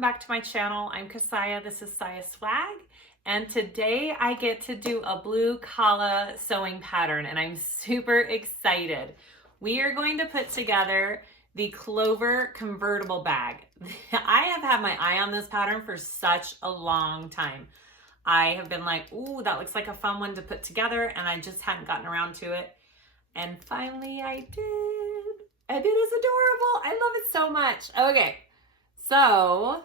welcome back to my channel. I'm Kassiah, this is SiahSwag, and today I get to do a blue Calla sewing pattern and I'm super excited. We are going to put together the Clover Convertible bag. I have had my eye on this pattern for such a long time. I have been like, ooh, that looks like a fun one to put together, and I just hadn't gotten around to it. And finally I did. And it is adorable. I love it so much. Okay, so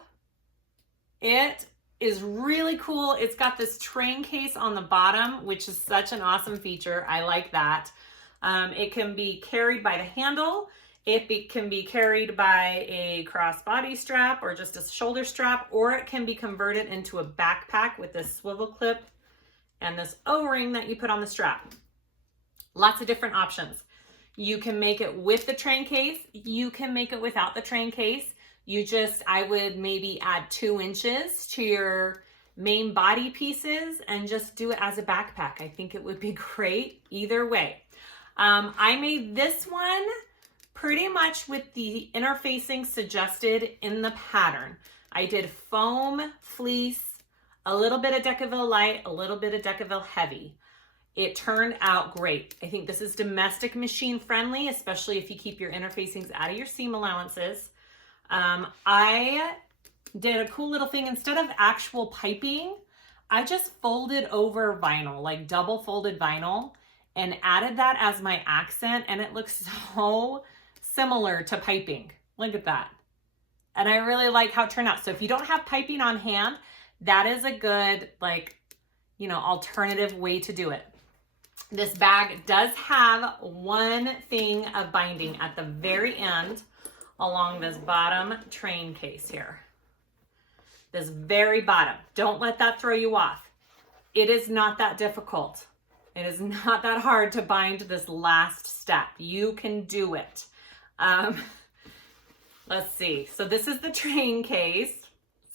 it is really cool. It's got this train case on the bottom, which is such an awesome feature. I like that. It can be carried by the handle. It can be carried by a crossbody strap or just a shoulder strap, or it can be converted into a backpack with this swivel clip and this O-ring that you put on the strap. Lots of different options. You can make it with the train case. You can make it without the train case. I would maybe add 2 inches to your main body pieces and just do it as a backpack. I think it would be great either way. I made this one pretty much with the interfacing suggested in the pattern. I did foam, fleece, a little bit of Decaville light, a little bit of Decaville heavy. It turned out great. I think this is domestic machine friendly, especially if you keep your interfacings out of your seam allowances. I did a cool little thing. Instead of actual piping, I just folded over vinyl, like double folded vinyl, and added that as my accent, and it looks so similar to piping. Look at that. And I really like how it turned out. So if you don't have piping on hand, that is a good, alternative way to do it. This bag does have one thing of binding at the very end along this bottom train case here. This very bottom. Don't let that throw you off. It is not that difficult. It is not that hard to bind this last step. You can do it. Let's see. So this is the train case.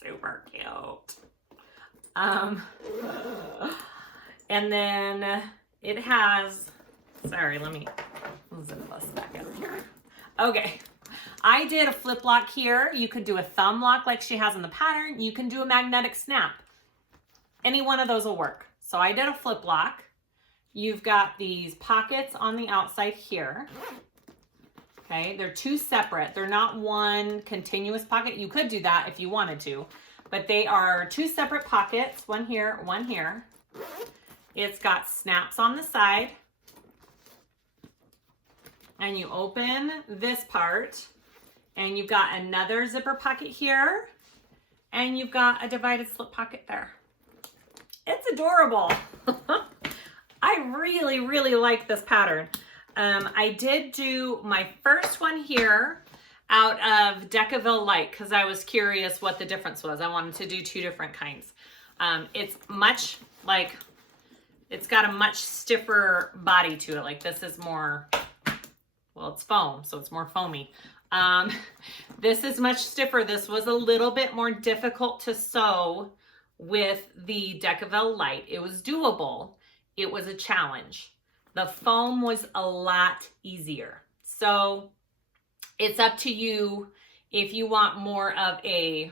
Super cute. And then it has, sorry, let me zip this back up here. Okay, I did a flip lock here. You could do a thumb lock like she has in the pattern. You can do a magnetic snap. Any one of those will work. So I did a flip lock. You've got these pockets on the outside here. Okay, they're 2 separate. They're not one continuous pocket. You could do that if you wanted to, but they are 2 separate pockets, one here, one here. It's got snaps on the side, and you open this part, and you've got another zipper pocket here, and you've got a divided slip pocket there. It's adorable. I really, really like this pattern. I did do my first one here out of Decaville Light because I was curious what the difference was. I wanted to do 2 different kinds. It's got a much stiffer body to it. Like this is more, well, it's foam, so it's more foamy. This is much stiffer. This was a little bit more difficult to sew with the Decaville Light. It was doable. It was a challenge. The foam was a lot easier. So it's up to you if you want more of a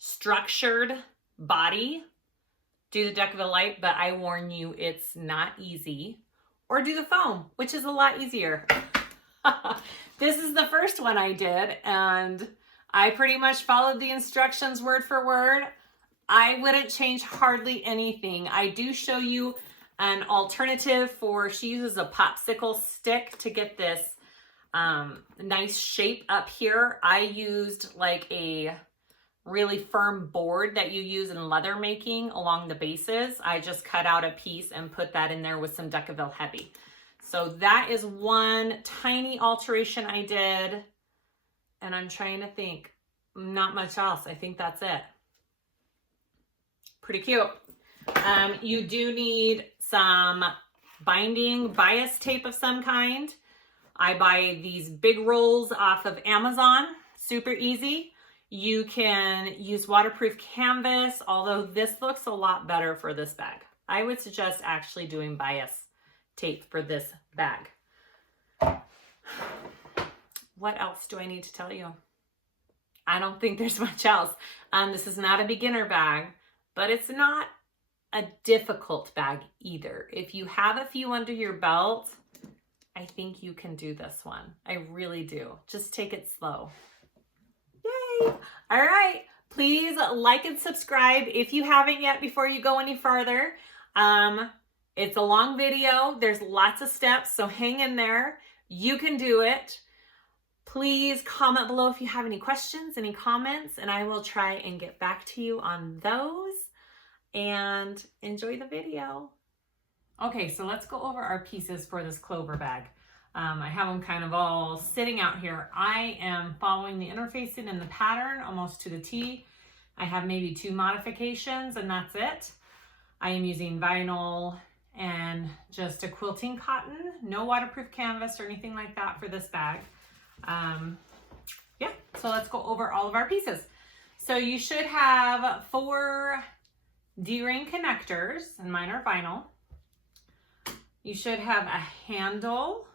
structured body, do the Decaville Light, but I warn you, it's not easy. Or do the foam, which is a lot easier. This is the first one I did, and I pretty much followed the instructions word for word. I wouldn't change hardly anything. I do show you an alternative for, she uses a popsicle stick to get this nice shape up here. I used like a really firm board that you use in leather making along the bases. I just cut out a piece and put that in there with some Decaville Heavy. So that is one tiny alteration I did. And I'm trying to think, not much else. I think that's it. Pretty cute. You do need some binding bias tape of some kind. I buy these big rolls off of Amazon, super easy. You can use waterproof canvas, although this looks a lot better for this bag. I would suggest actually doing bias tape for this bag. What else do I need to tell you? I don't think there's much else. This is not a beginner bag, but it's not a difficult bag either. If you have a few under your belt, I think you can do this one. I really do. Just take it slow. Yay! All right. Please like and subscribe if you haven't yet before you go any further. It's a long video. There's lots of steps, so hang in there. You can do it. Please comment below if you have any questions, any comments, and I will try and get back to you on those. And enjoy the video. Okay, so let's go over our pieces for this Clover bag. I have them kind of all sitting out here. I am following the interfacing and the pattern almost to the T. I have maybe 2 modifications and that's it. I am using vinyl and just a quilting cotton, no waterproof canvas or anything like that for this bag. Yeah, so let's go over all of our pieces. So you should have 4 D-ring connectors, and mine are vinyl. You should have a handle,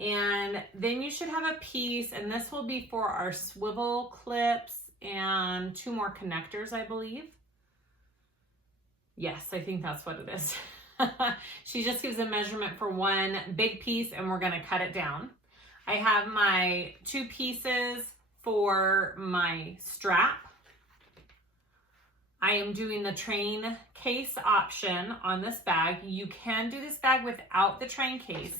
and then you should have a piece, and this will be for our swivel clips and 2 more connectors, I believe. Yes, I think that's what it is. She just gives a measurement for 1 big piece, and we're gonna cut it down. I have my 2 pieces for my strap. I am doing the train case option on this bag. You can do this bag without the train case.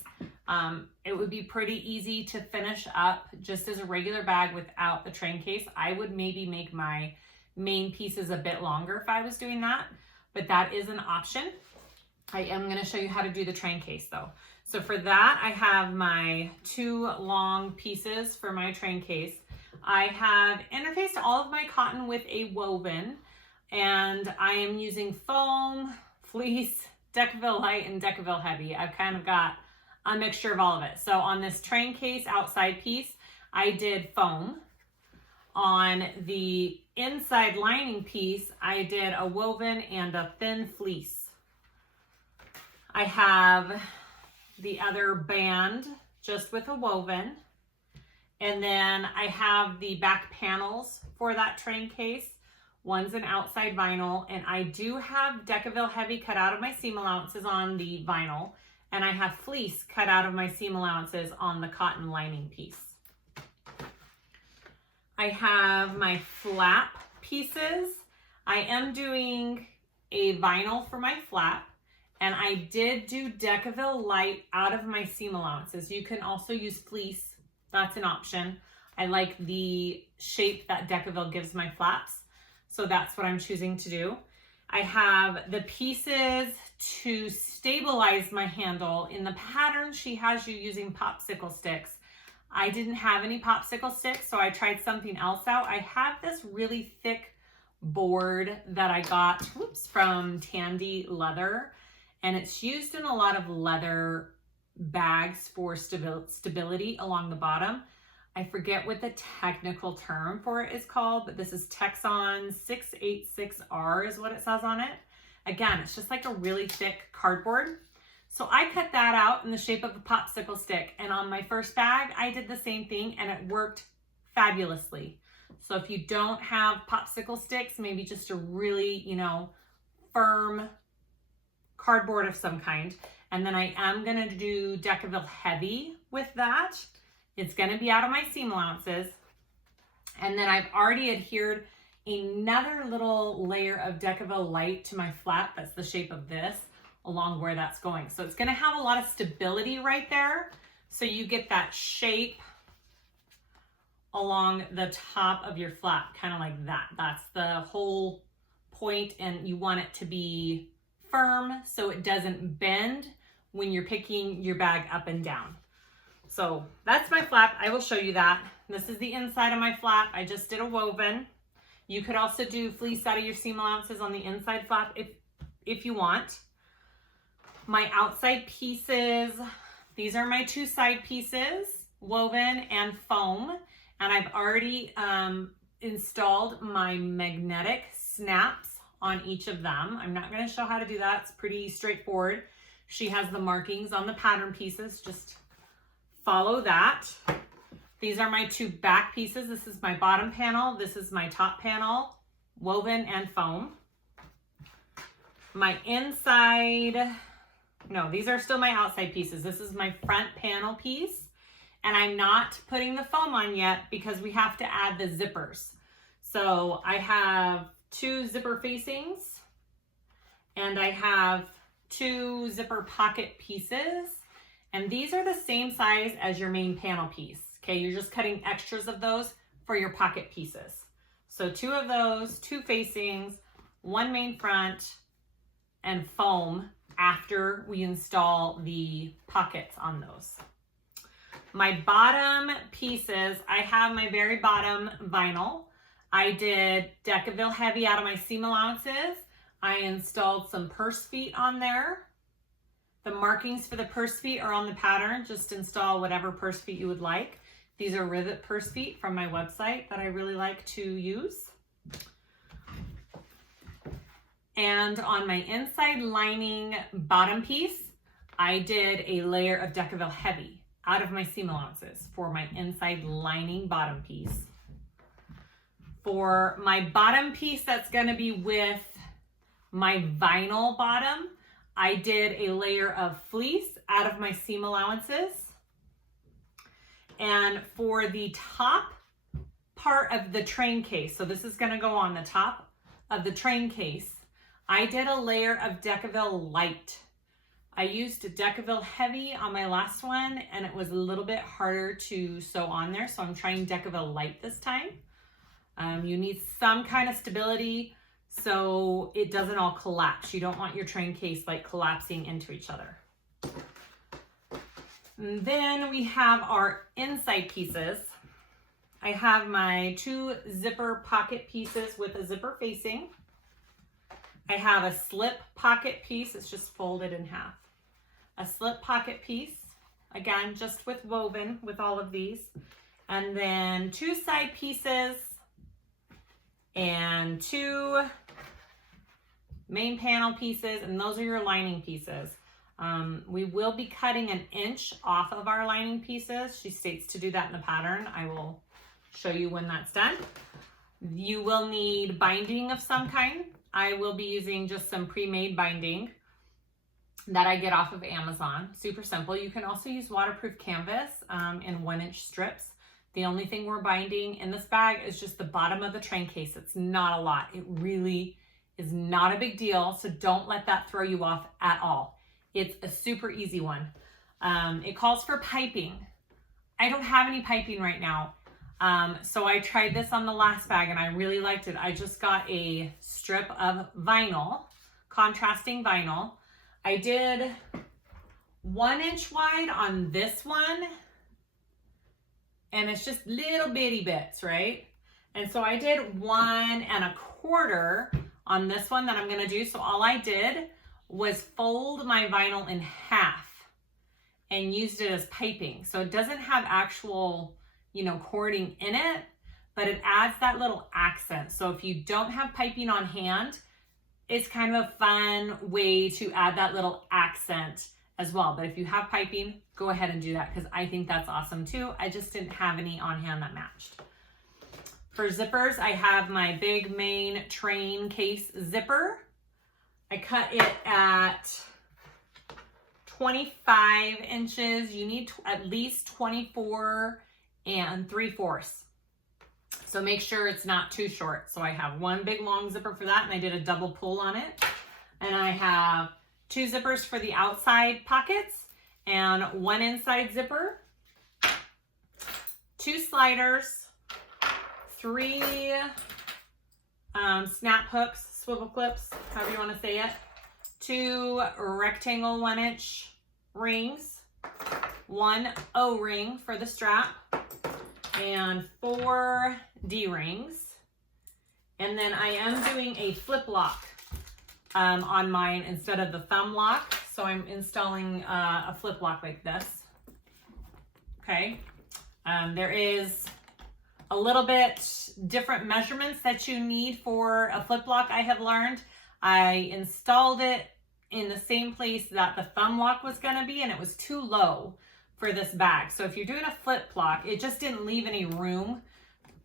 It would be pretty easy to finish up just as a regular bag without the train case. I would maybe make my main pieces a bit longer if I was doing that, but that is an option. I am going to show you how to do the train case though. So for that, I have my 2 long pieces for my train case. I have interfaced all of my cotton with a woven, and I am using foam, fleece, Decaville light, and Decaville heavy. I've kind of got a mixture of all of it. So on this train case outside piece, I did foam. On the inside lining piece, I did a woven and a thin fleece. I have the other band just with a woven. And then I have the back panels for that train case. One's an outside vinyl, and I do have Decaville heavy cut out of my seam allowances on the vinyl, and I have fleece cut out of my seam allowances on the cotton lining piece. I have my flap pieces. I am doing a vinyl for my flap, and I did do Decaville light out of my seam allowances. You can also use fleece. That's an option. I like the shape that Decaville gives my flaps, so that's what I'm choosing to do. I have the pieces to stabilize my handle. In the pattern, she has you using popsicle sticks. I didn't have any popsicle sticks, so I tried something else out. I have this really thick board that I got from Tandy Leather, and it's used in a lot of leather bags for stability along the bottom. I forget what the technical term for it is called, but this is Texon 686R is what it says on it. Again, it's just like a really thick cardboard. So I cut that out in the shape of a popsicle stick, and on my first bag, I did the same thing, and it worked fabulously. So if you don't have popsicle sticks, maybe just a really, firm cardboard of some kind. And then I am gonna do Decaville heavy with that. It's gonna be out of my seam allowances. And then I've already adhered another little layer of Decaville light to my flap. That's the shape of this, along where that's going. So it's gonna have a lot of stability right there. So you get that shape along the top of your flap, kind of like that. That's the whole point, and you want it to be firm so it doesn't bend when you're picking your bag up and down. So that's my flap. I will show you that. This is the inside of my flap. I just did a woven. You could also do fleece out of your seam allowances on the inside flap if you want. My outside pieces, these are my 2 side pieces, woven and foam. And I've already installed my magnetic snaps on each of them. I'm not going to show how to do that. It's pretty straightforward. She has the markings on the pattern pieces. Just follow that. These are my two back pieces. This is my bottom panel. This is my top panel, woven and foam. My inside, no, these are still my outside pieces. This is my front panel piece, and I'm not putting the foam on yet because we have to add the zippers. So I have 2 zipper facings, and I have 2 zipper pocket pieces, and these are the same size as your main panel piece. Okay, you're just cutting extras of those for your pocket pieces. So 2 of those, 2 facings, 1 main front, and foam after we install the pockets on those. My bottom pieces, I have my very bottom vinyl. I did Decaville Heavy out of my seam allowances. I installed some purse feet on there. The markings for the purse feet are on the pattern. Just install whatever purse feet you would like. These are rivet purse feet from my website that I really like to use. And on my inside lining bottom piece, I did a layer of Decaville Heavy out of my seam allowances for my inside lining bottom piece. For my bottom piece that's going to be with my vinyl bottom, I did a layer of fleece out of my seam allowances. And for the top part of the train case, so this is going to go on the top of the train case, I did a layer of Decaville Light. I used Decaville Heavy on my last one, and it was a little bit harder to sew on there, so I'm trying Decaville Light this time. You need some kind of stability so it doesn't all collapse. You don't want your train case like collapsing into each other. And then we have our inside pieces. I have my 2 zipper pocket pieces with a zipper facing. I have a slip pocket piece. It's just folded in half. A slip pocket piece, again, just with woven with all of these. And then 2 side pieces and 2 main panel pieces, and those are your lining pieces. We will be cutting 1 inch off of our lining pieces. She states to do that in the pattern. I will show you when that's done. You will need binding of some kind. I will be using just some pre-made binding that I get off of Amazon. Super simple. You can also use waterproof canvas in 1 inch strips. The only thing we're binding in this bag is just the bottom of the train case. It's not a lot. It really is not a big deal, so don't let that throw you off at all. It's a super easy one. It calls for piping. I don't have any piping right now. So I tried this on the last bag and I really liked it. I just got a strip of vinyl, contrasting vinyl. I did 1 inch wide on this one, and it's just little bitty bits, right? And so I did 1 1/4 on this one that I'm gonna do. So all I did was fold my vinyl in half and used it as piping. So it doesn't have actual, cording in it, but it adds that little accent. So if you don't have piping on hand, it's kind of a fun way to add that little accent as well. But if you have piping, go ahead and do that because I think that's awesome too. I just didn't have any on hand that matched. For zippers, I have my big main train case zipper. I cut it at 25 inches. You need at least 24 3/4. So make sure it's not too short. So I have 1 big long zipper for that, and I did a double pull on it. And I have 2 zippers for the outside pockets and 1 inside zipper, 2 sliders, 3 snap hooks, swivel clips, however you want to say it, 2 rectangle 1 inch rings, 1 O-ring for the strap, and 4 D-rings. And then I am doing a flip lock on mine instead of the thumb lock. So I'm installing a flip lock like this. Okay. There is a little bit different measurements that you need for a flip lock, I have learned. I installed it in the same place that the thumb lock was going to be, and it was too low for this bag. So if you're doing a flip block, it just didn't leave any room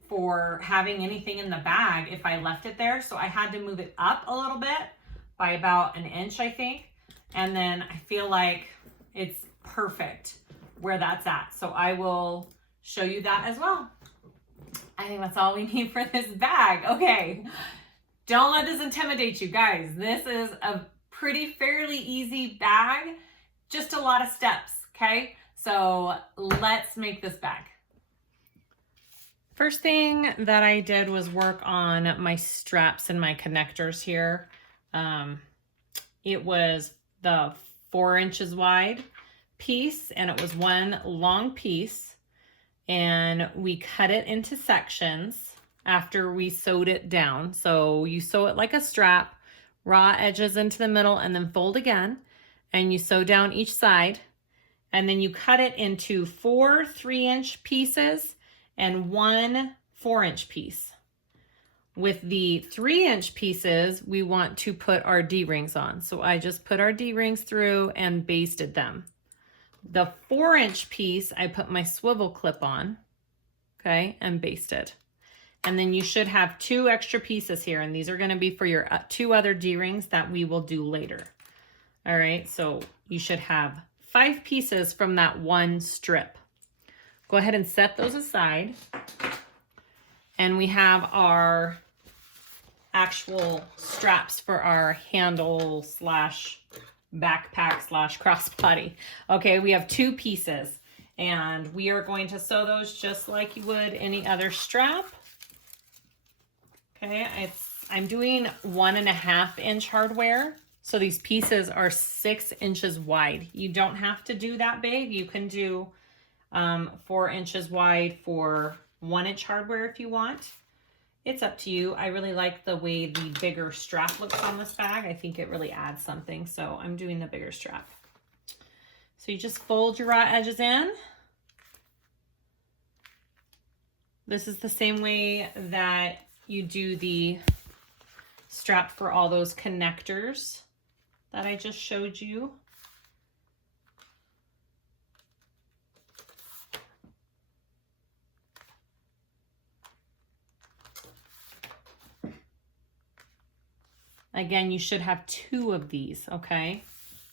for having anything in the bag if I left it there. So I had to move it up a little bit by about an inch, I think. And then I feel like it's perfect where that's at. So I will show you that as well. I think that's all we need for this bag. Okay, don't let this intimidate you guys. This is a fairly easy bag, just a lot of steps, okay? So let's make this bag. First thing that I did was work on my straps and my connectors here. It was the 4 inches wide piece, and it was one long piece, and we cut it into sections after we sewed it down. So you sew it like a strap, raw edges into the middle, and then fold again, and you sew down each side, and then you cut it into 4 3-inch pieces and 1 4-inch piece. With the 3-inch pieces, we want to put our D-rings on. So I just put our D-rings through and basted them. The 4-inch piece, I put my swivel clip on, okay, and basted. And then you should have 2 extra pieces here, and these are gonna be for your 2 other D-rings that we will do later. All right, so you should have 5 pieces from that 1 strip. Go ahead and set those aside. And we have our actual straps for our handle slash backpack slash crossbody. Okay, we have 2 pieces, and we are going to sew those just like you would any other strap. Okay, I'm doing 1.5 inch hardware. So these pieces are 6 inches wide. You don't have to do that big. You can do 4 inches wide for 1 inch hardware if you want. It's up to you. I really like the way the bigger strap looks on this bag. I think it really adds something, so I'm doing the bigger strap. So you just fold your raw edges in. This is the same way that you do the strap for all those connectors that I just showed you. Again, you should have 2 of these, okay?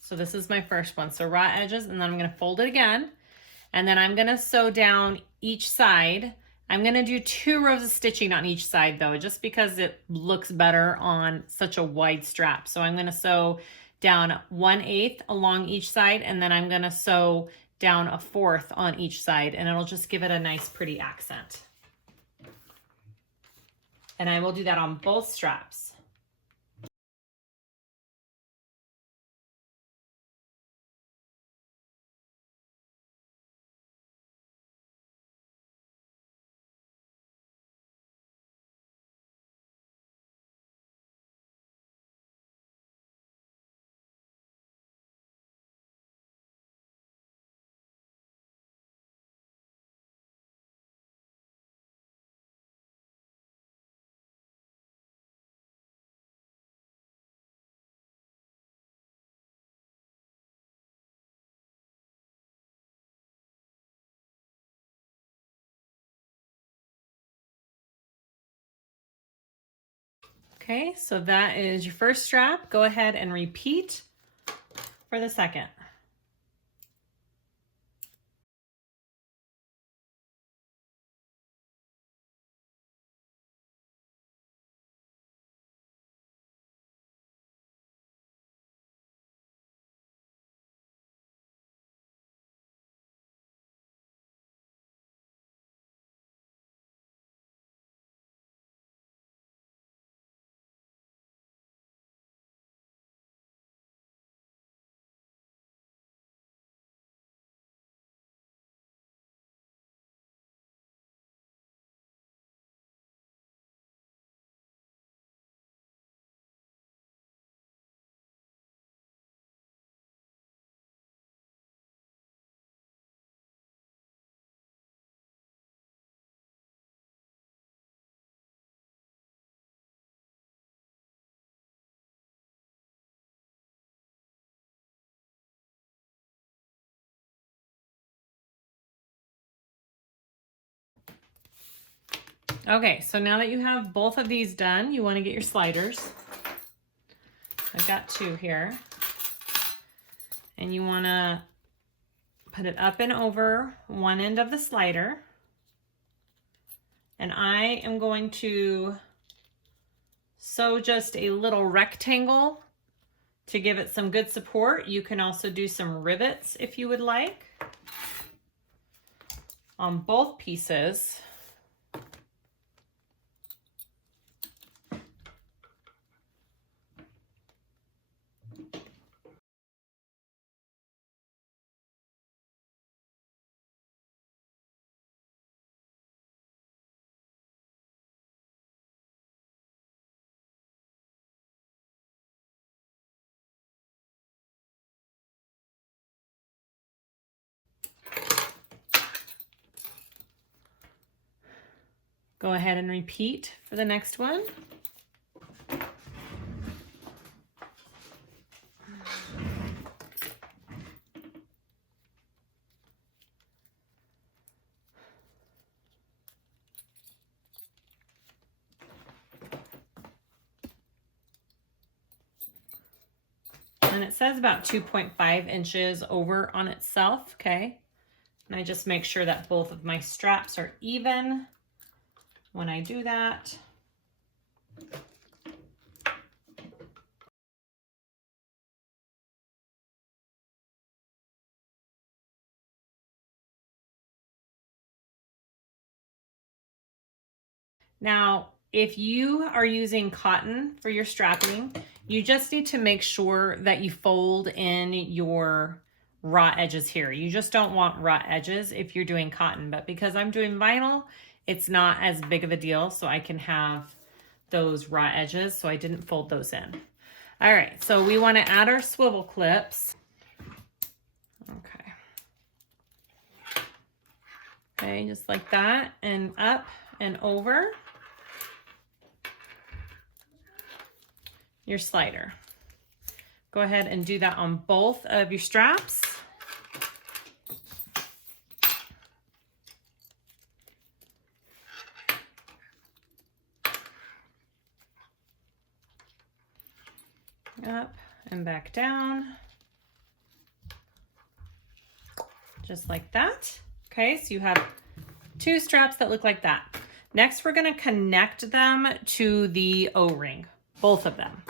So this is my first one. So raw edges, and then I'm gonna fold it again. And then I'm gonna sew down each side. I'm gonna do 2 rows of stitching on each side though, just because it looks better on such a wide strap. So I'm gonna sew down 1/8 along each side, and then I'm gonna sew down 1/4 on each side, and it'll just give it a nice pretty accent. And I will do that on both straps. Okay, so that is your first strap. Go ahead and repeat for the second. Okay, so now that you have both of these done, you want to get your sliders. I've got 2 here. And you want to put it up and over one end of the slider. And I am going to sew just a little rectangle to give it some good support. You can also do some rivets if you would like on both pieces. Go ahead and repeat for the next one. And it says about 2.5 inches over on itself, okay? And I just make sure that both of my straps are even when I do that. Now, if you are using cotton for your strapping, you just need to make sure that you fold in your raw edges here. You just don't want raw edges if you're doing cotton, but because I'm doing vinyl, it's not as big of a deal, so I can have those raw edges, so I didn't fold those in. All right, so we want to add our swivel clips. Okay. Okay, just like that, and up and over your slider. Go ahead and do that on both of your straps. Up and back down. Just like that. Okay, so you have 2 straps that look like that. Next, we're going to connect them to the O-ring, both of them,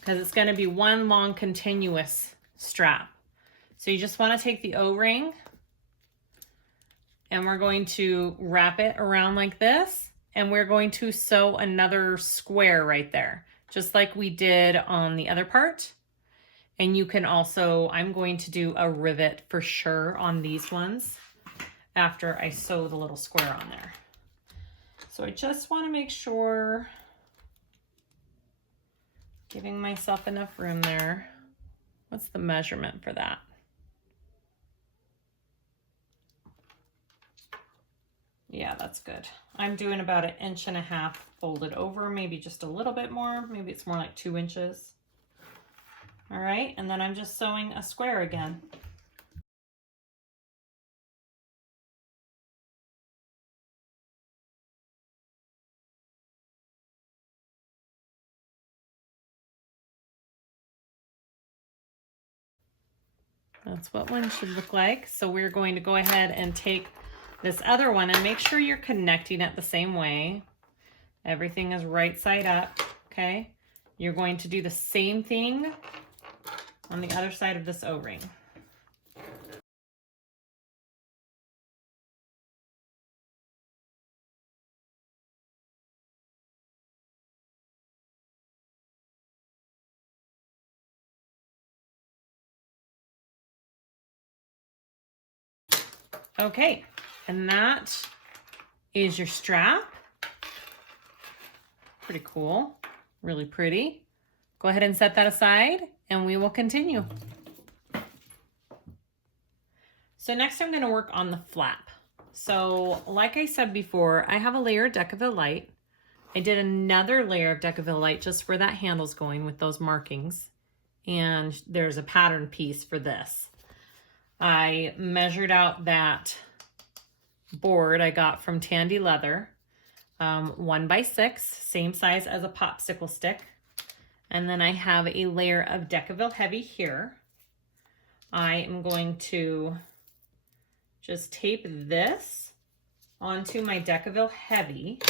because it's going to be one long continuous strap. So you just want to take the O-ring and we're going to wrap it around like this, and we're going to sew another square right there, just like we did on the other part. And you can also, I'm going to do a rivet for sure on these ones after I sew the little square on there. So I just want to make sure, giving myself enough room there. What's the measurement for that? Yeah, that's good. I'm doing about 1.5 inches folded over, maybe just a little bit more. Maybe it's more like 2 inches. All right, and then I'm just sewing a square again. That's what one should look like. So we're going to go ahead and take this other one and make sure you're connecting it the same way. Everything is right side up, okay? You're going to do the same thing on the other side of this O-ring. Okay, and that is your strap. Pretty cool, really pretty. Go ahead and set that aside and we will continue. So next I'm going to work on the flap. So like I said before, I have a layer of Decaville Light. I did another layer of Decaville Light just where that handle's going with those markings. And there's a pattern piece for this. I measured out that board I got from Tandy Leather. 1x6, same size as a popsicle stick. And then I have a layer of Decaville Heavy here. I am going to just tape this onto my Decaville Heavy.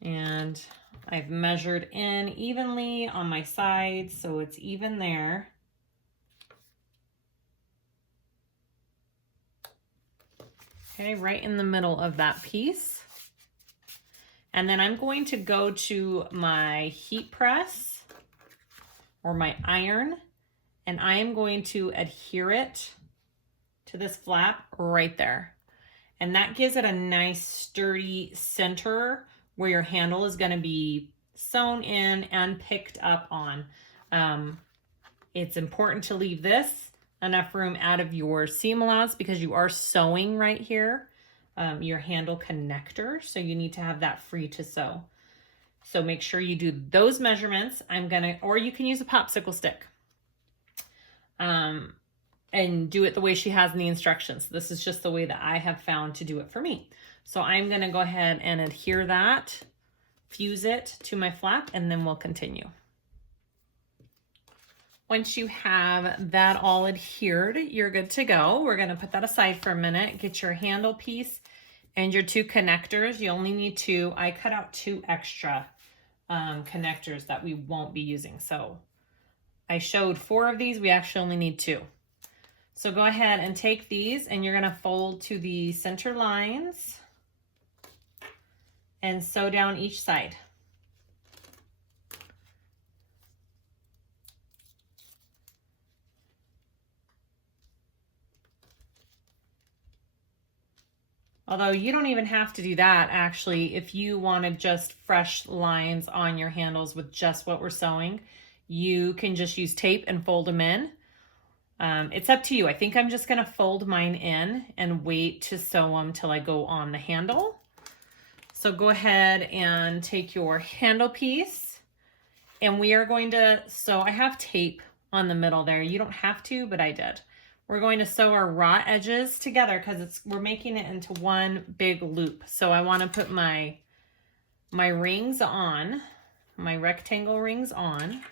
And I've measured in evenly on my sides, so it's even there. Okay, right in the middle of that piece. And then I'm going to go to my heat press or my iron, and I am going to adhere it to this flap right there. And that gives it a nice sturdy center where your handle is going to be sewn in and picked up on. It's important to leave this enough room out of your seam allowance because you are sewing right here, your handle connector. So you need to have that free to sew. So make sure you do those measurements. Or you can use a popsicle stick. And do it the way she has in the instructions. This is just the way that I have found to do it for me. So I'm gonna go ahead and adhere that, fuse it to my flap, and then we'll continue. Once you have that all adhered, you're good to go. We're gonna put that aside for a minute, get your handle piece and your 2 connectors. You only need 2. I cut out 2 extra connectors that we won't be using. So I showed 4 of these, we actually only need 2. So go ahead and take these and you're gonna fold to the center lines and sew down each side. Although you don't even have to do that actually. If you wanted just fresh lines on your handles with just what we're sewing, you can just use tape and fold them in. It's up to you. I think I'm just gonna fold mine in and wait to sew them till I go on the handle. So go ahead and take your handle piece and we are going to sew. I have tape on the middle there. You don't have to, but I did. We're going to sew our raw edges together because we're making it into one big loop. So I want to put my rings on, my rectangle rings on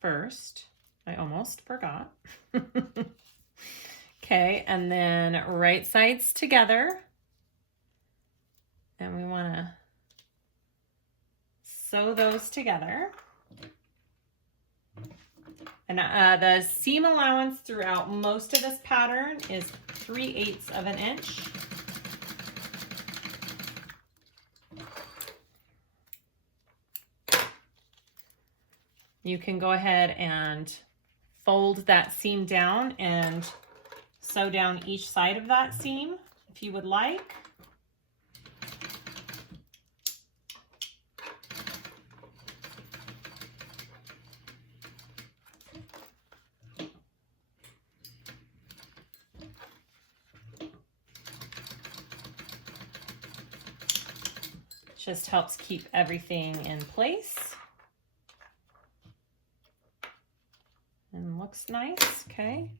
first. I almost forgot. Okay, and then right sides together. And we want to sew those together. And the seam allowance throughout most of this pattern is 3/8 of an inch. You can go ahead and fold that seam down and sew down each side of that seam if you would like. Just helps keep everything in place. And looks nice, okay?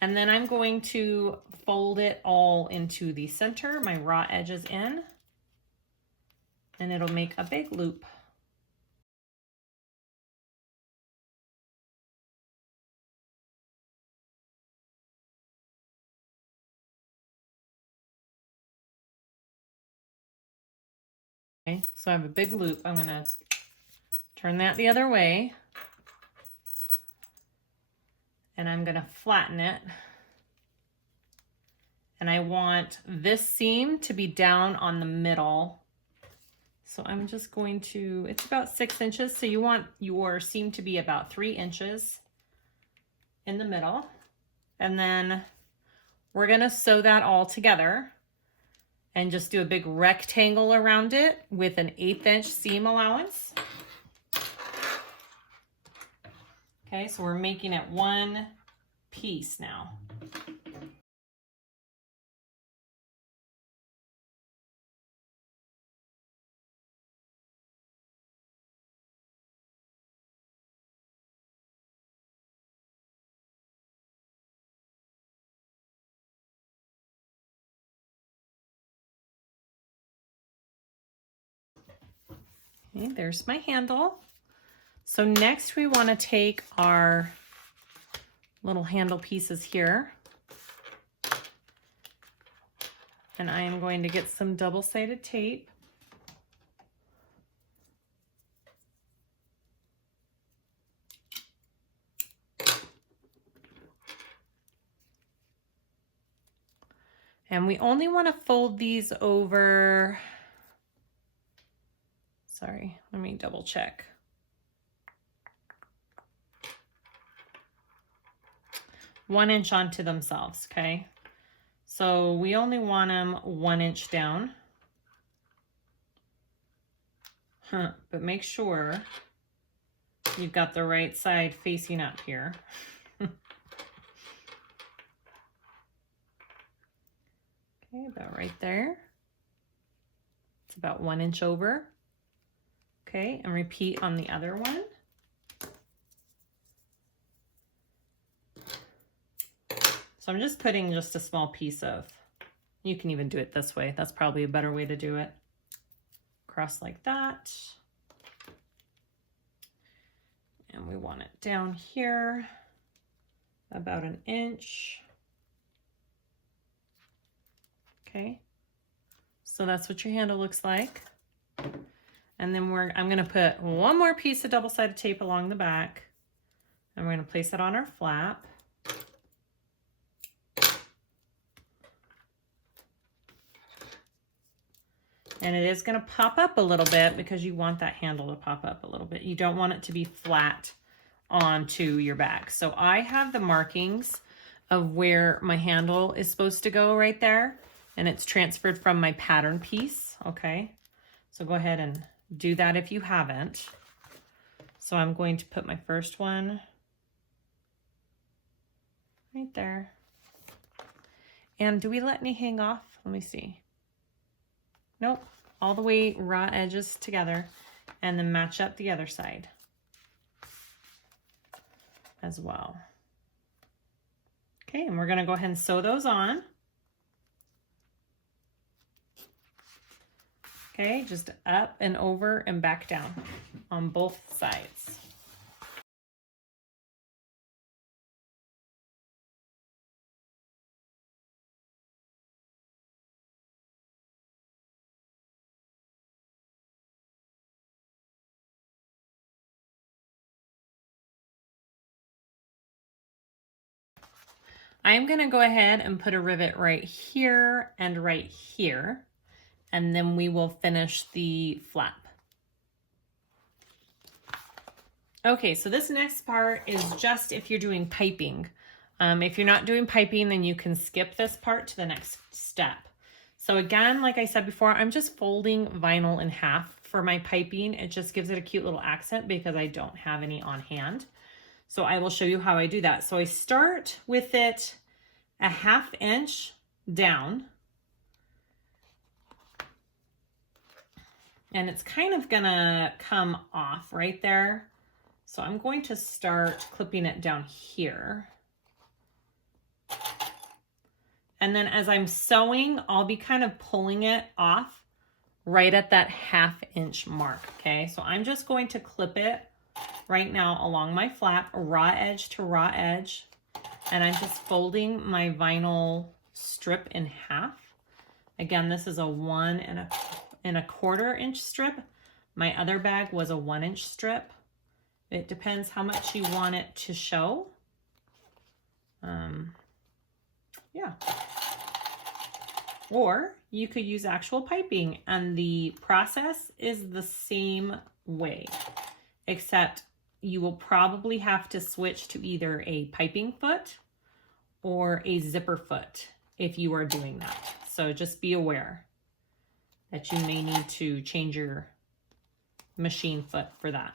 And then I'm going to fold it all into the center, my raw edges in, and it'll make a big loop. Okay, so I have a big loop. I'm gonna turn that the other way. And I'm gonna flatten it. And I want this seam to be down on the middle. So I'm just going to, it's about 6 inches. So you want your seam to be about 3 inches in the middle. And then we're gonna sew that all together and just do a big rectangle around it with an 1/8 inch seam allowance. Okay, so we're making it one piece now. Okay, there's my handle. So next we want to take our little handle pieces here, and I am going to get some double-sided tape. And we only want to fold these over, sorry, let me double check. One inch onto themselves, okay? So we only want them 1 inch down. But make sure you've got the right side facing up here. Okay, about right there. It's about 1 inch over. Okay, and repeat on the other one. So I'm just putting just a small piece of, you can even do it this way. That's probably a better way to do it. Cross like that. And we want it down here about 1 inch. Okay, so that's what your handle looks like. And then I'm gonna put one more piece of double-sided tape along the back, and we're gonna place it on our flap. And it is gonna pop up a little bit because you want that handle to pop up a little bit. You don't want it to be flat onto your bag. So I have the markings of where my handle is supposed to go right there, and it's transferred from my pattern piece, okay? So go ahead and do that if you haven't. So I'm going to put my first one right there. And do we let any hang off? Let me see. Nope, all the way raw edges together, and then match up the other side as well. Okay, and we're gonna go ahead and sew those on. Okay, just up and over and back down on both sides. I'm gonna go ahead and put a rivet right here and right here, and then we will finish the flap. Okay, so this next part is just if you're doing piping. If you're not doing piping, then you can skip this part to the next step. So again, like I said before, I'm just folding vinyl in half for my piping. It just gives it a cute little accent because I don't have any on hand. So I will show you how I do that. So I start with it a 1/2 inch down. And it's kind of gonna come off right there. So I'm going to start clipping it down here. And then as I'm sewing, I'll be kind of pulling it off right at that 1/2 inch mark, okay? So I'm just going to clip it right now along my flap, raw edge to raw edge. And I'm just folding my vinyl strip in half. Again, this is a 1 1/4 inch strip. My other bag was a 1 inch strip. It depends how much you want it to show. Yeah. Or you could use actual piping, and the process is the same way, except you will probably have to switch to either a piping foot or a zipper foot if you are doing that. So just be aware that you may need to change your machine foot for that.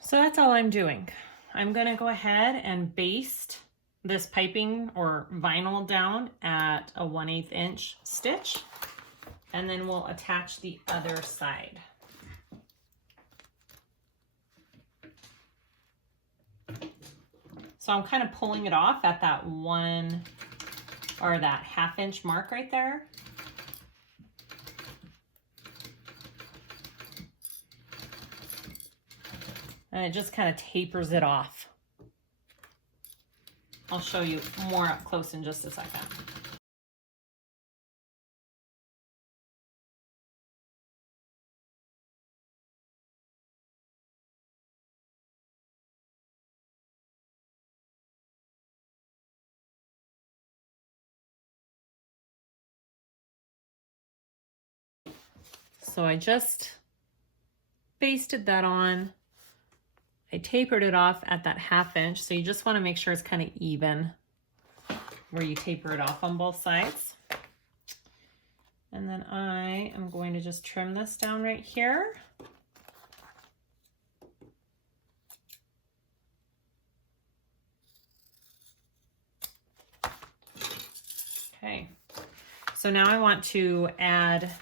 So that's all I'm doing. I'm gonna go ahead and baste this piping or vinyl down at a 1/8 inch stitch, and then we'll attach the other side. So I'm kind of pulling it off at that 1 or that 1/2 inch mark right there. And it just kind of tapers it off. I'll show you more up close in just a second. So I just basted that on. I tapered it off at that 1/2 inch. So you just want to make sure it's kind of even where you taper it off on both sides. And then I am going to just trim this down right here. Okay, so now I want to add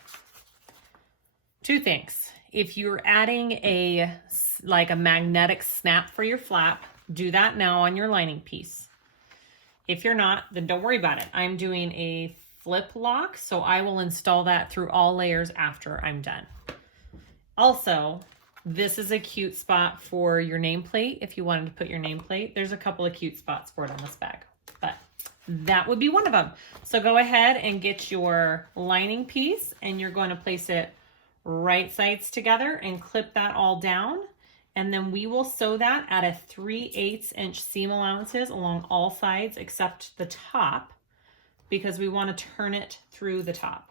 2 things. If you're adding a magnetic snap for your flap, do that now on your lining piece. If you're not, then don't worry about it. I'm doing a flip lock, so I will install that through all layers after I'm done. Also, this is a cute spot for your nameplate. If you wanted to put your nameplate, there's a couple of cute spots for it on this bag, but that would be one of them. So go ahead and get your lining piece, and you're going to place it right sides together and clip that all down. And then we will sew that at a 3/8 inch seam allowances along all sides except the top, because we want to turn it through the top.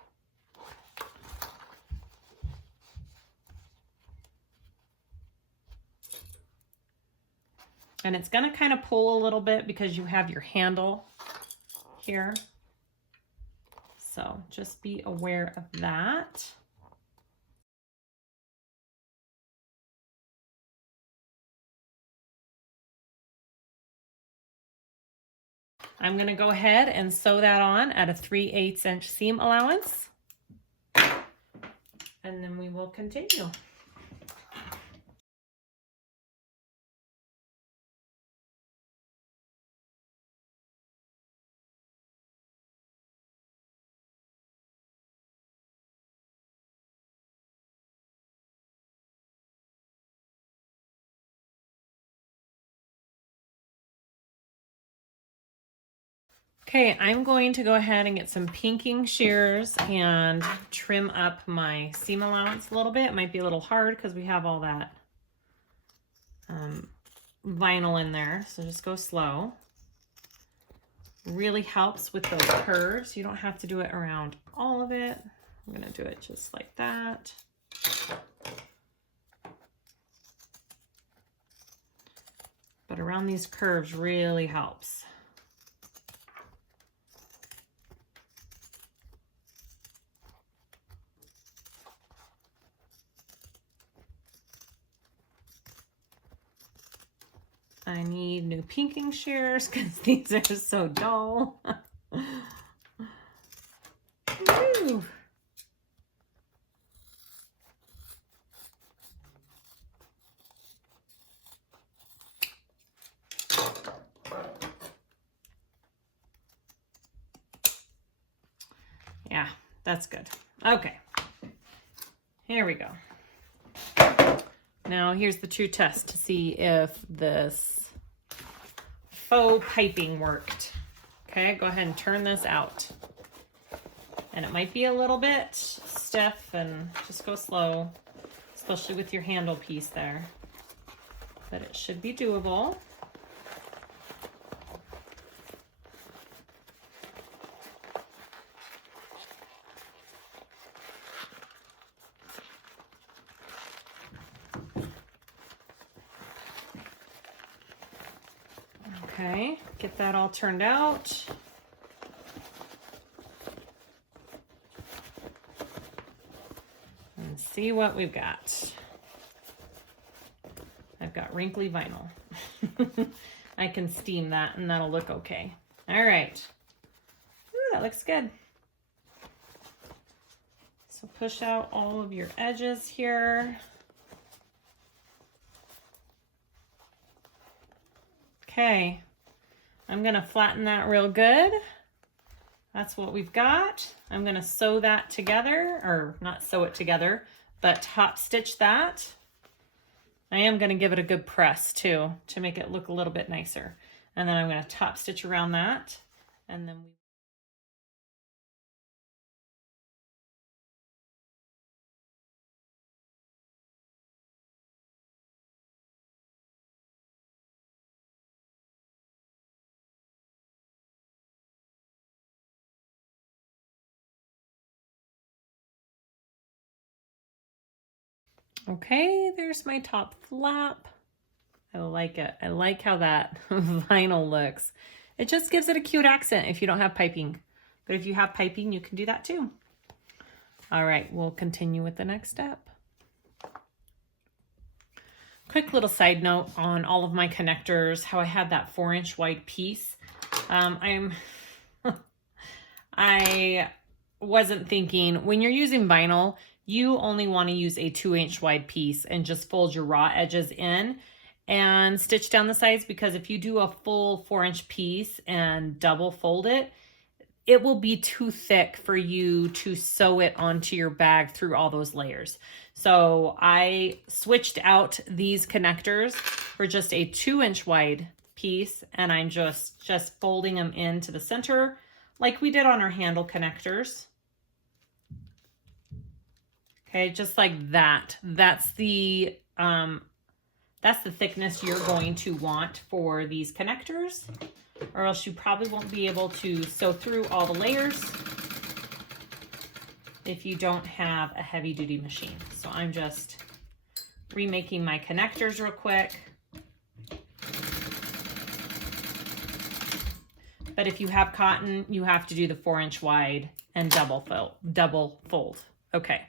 And it's going to kind of pull a little bit because you have your handle here. So just be aware of that. I'm going to go ahead and sew that on at a 3/8 inch seam allowance. And then we will continue. Okay, I'm going to go ahead and get some pinking shears and trim up my seam allowance a little bit. It might be a little hard because we have all that vinyl in there, so just go slow. Really helps with those curves. You don't have to do it around all of it. I'm gonna do it just like that. But around these curves really helps. I need new pinking shears because these are so dull. Woo. Yeah, that's good. Okay, here we go. Now here's the true test to see if this faux piping worked. Okay, go ahead and turn this out. And it might be a little bit stiff, and just go slow, especially with your handle piece there. But it should be doable. Okay, get that all turned out. And see what we've got. I've got wrinkly vinyl. I can steam that and that'll look okay. All right. Ooh, that looks good. So push out all of your edges here. Okay. I'm going to flatten that real good. That's what we've got. I'm going to sew that together, or not sew it together, but top stitch that. I am going to give it a good press too to make it look a little bit nicer. And then I'm going to top stitch around that. And then okay, there's my top flap. I like it. I like how that vinyl looks. It just gives it a cute accent if you don't have piping. But if you have piping, you can do that too. All right, we'll continue with the next step. Quick little side note on all of my connectors, how I had that 4-inch wide piece. I wasn't thinking, when you're using vinyl, you only want to use a 2-inch wide piece and just fold your raw edges in and stitch down the sides, because if you do a full 4-inch piece and double fold it, it will be too thick for you to sew it onto your bag through all those layers. So I switched out these connectors for just a 2-inch wide piece, and I'm just folding them into the center like we did on our handle connectors. Okay, just like that. That's the thickness you're going to want for these connectors, or else you probably won't be able to sew through all the layers if you don't have a heavy duty machine. So I'm just remaking my connectors real quick. But if you have cotton, you have to do the 4-inch wide and double fold. Okay.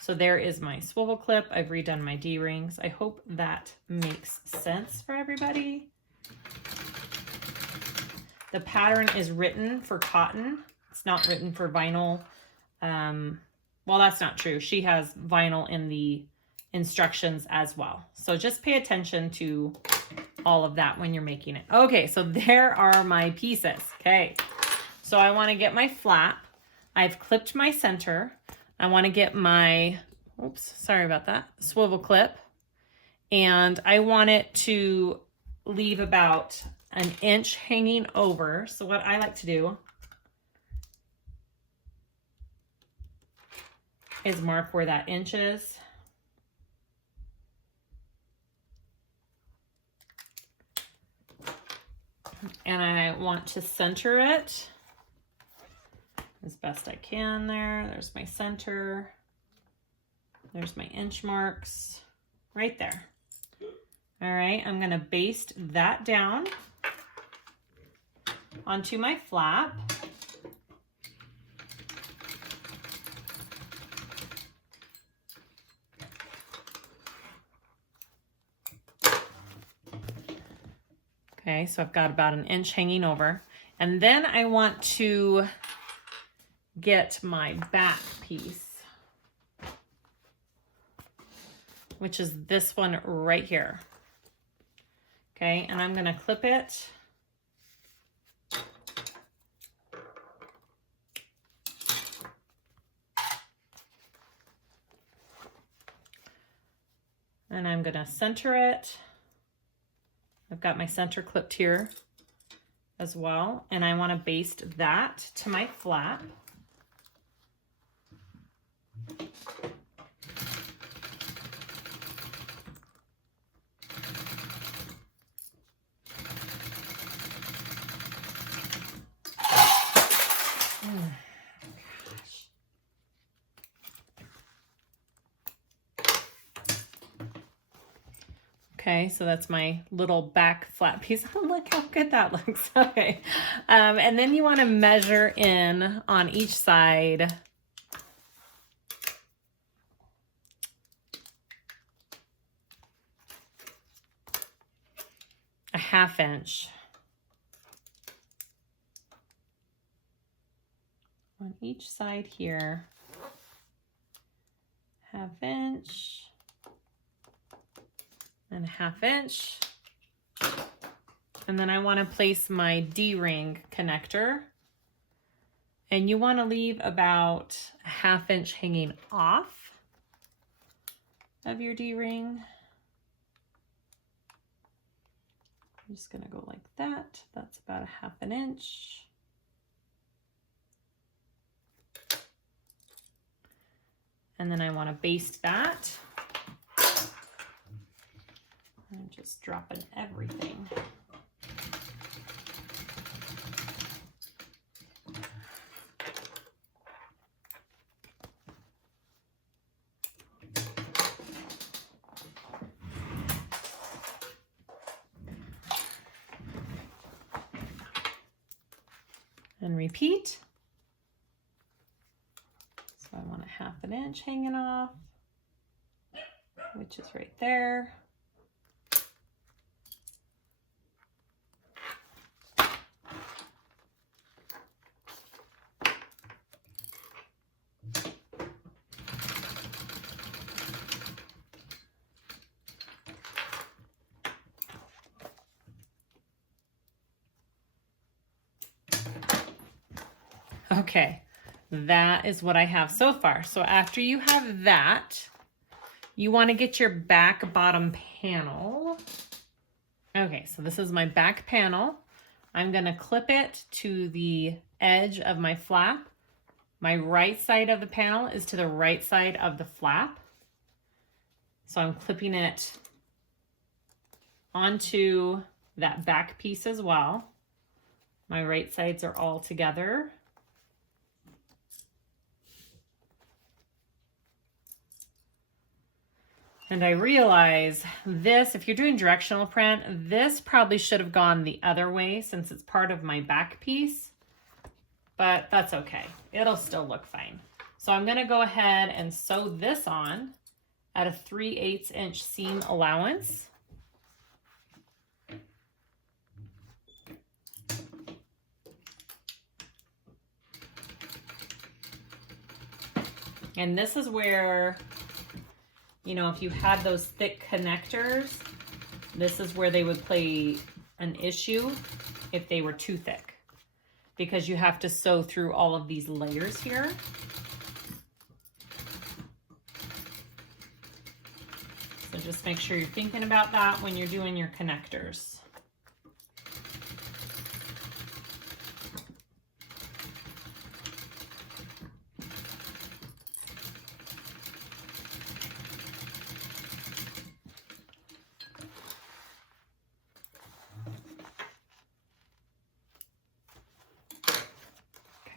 So there is my swivel clip. I've redone my D-rings. I hope that makes sense for everybody. The pattern is written for cotton. It's not written for vinyl. Well, that's not true. She has vinyl in the instructions as well. So just pay attention to all of that when you're making it. Okay, so there are my pieces. Okay, so I want to get my flap. I've clipped my center. I want to get my, oops, sorry about that, swivel clip. And I want it to leave about an inch hanging over. So what I like to do is mark where that inch is. And I want to center it as best I can there. There's my center. There's my inch marks right there. All right, I'm gonna baste that down onto my flap. Okay, so I've got about an inch hanging over. And then I want to get my back piece, which is this one right here. Okay, and I'm gonna clip it. And I'm gonna center it. I've got my center clipped here as well, and I want to baste that to my flap. Okay, so that's my little back flat piece. Oh, look how good that looks. Okay, and then you want to measure in on each side. 1/2 inch on each side here. 1/2 inch and 1/2 inch. And then I want to place my D-ring connector. And you want to leave about 1/2 inch hanging off of your D-ring. I'm just going to go like that. That's about 1/2 inch. And then I want to baste that. I'm just dropping everything. And repeat. So I want 1/2 inch hanging off, which is right there. Okay, that is what I have so far. So after you have that, you want to get your back bottom panel. Okay, so this is my back panel. I'm going to clip it to the edge of my flap. My right side of the panel is to the right side of the flap. So I'm clipping it onto that back piece as well. My right sides are all together. And I realize this, if you're doing directional print, this probably should have gone the other way since it's part of my back piece, but that's okay. It'll still look fine. So I'm gonna go ahead and sew this on at a 3/8 inch seam allowance. And this is where, you know, if you had those thick connectors, this is where they would play an issue if they were too thick, because you have to sew through all of these layers here. So just make sure you're thinking about that when you're doing your connectors.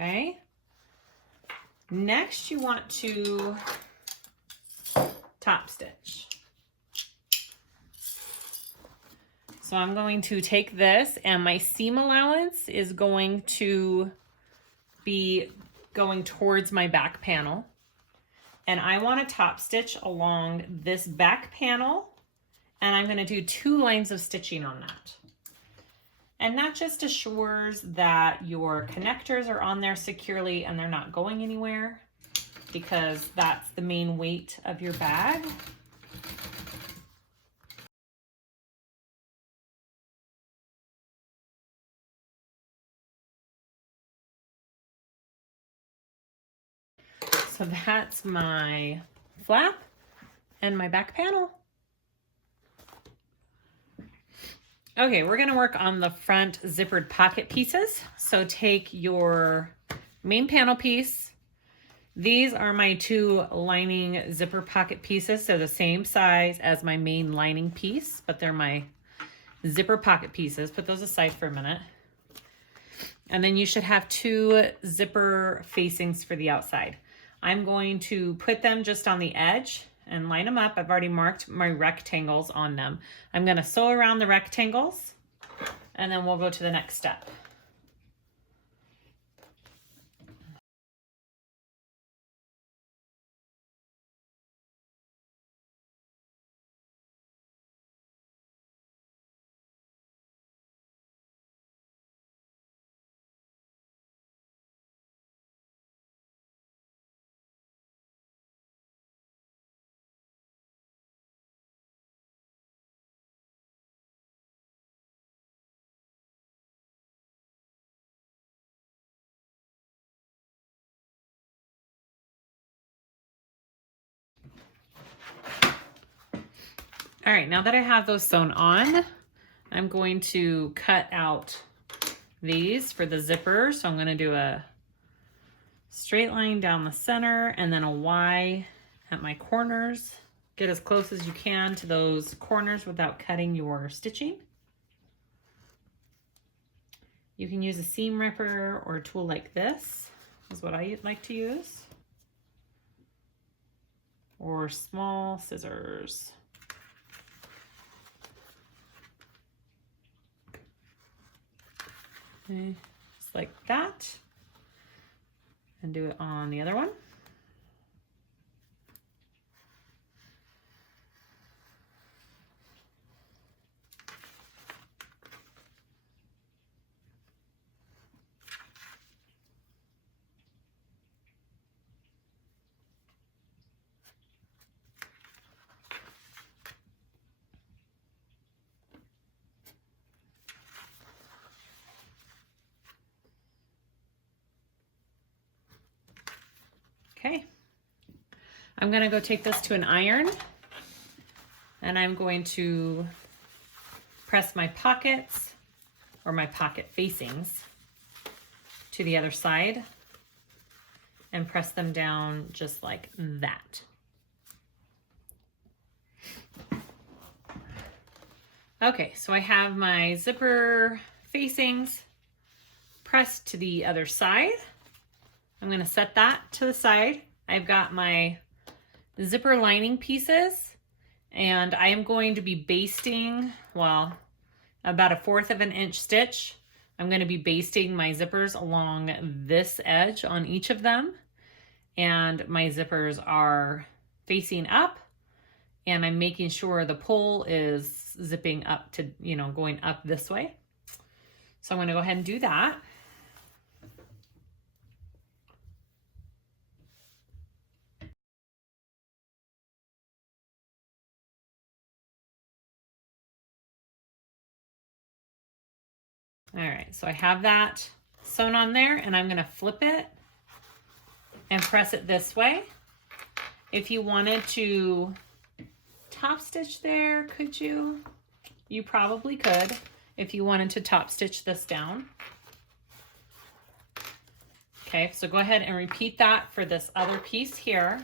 Okay, next you want to top stitch. So I'm going to take this, and my seam allowance is going to be going towards my back panel. And I want to top stitch along this back panel, and I'm going to do 2 lines of stitching on that. And that just assures that your connectors are on there securely and they're not going anywhere, because that's the main weight of your bag. So that's my flap and my back panel. Okay, we're gonna work on the front zippered pocket pieces. So take your main panel piece. These are my 2 lining zipper pocket pieces. They're the same size as my main lining piece, but they're my zipper pocket pieces. Put those aside for a minute. And then you should have 2 zipper facings for the outside. I'm going to put them just on the edge and line them up. I've already marked my rectangles on them. I'm going to sew around the rectangles, and then we'll go to the next step. All right, now that I have those sewn on, I'm going to cut out these for the zipper. So I'm going to do a straight line down the center and then a Y at my corners. Get as close as you can to those corners without cutting your stitching. You can use a seam ripper or a tool like this, is what I like to use, or small scissors. Okay, just like that, and do it on the other one. Okay, I'm gonna go take this to an iron and I'm going to press my pockets or my pocket facings to the other side and press them down just like that. Okay, so I have my zipper facings pressed to the other side. I'm going to set that to the side. I've got my zipper lining pieces and I am going to be basting, well, about 1/4 of an inch stitch. I'm going to be basting my zippers along this edge on each of them. And my zippers are facing up and I'm making sure the pull is zipping up to, you know, going up this way. So I'm going to go ahead and do that. All right, so I have that sewn on there and I'm gonna flip it and press it this way. If you wanted to top stitch there, could you? You probably could if you wanted to top stitch this down. Okay, so go ahead and repeat that for this other piece here.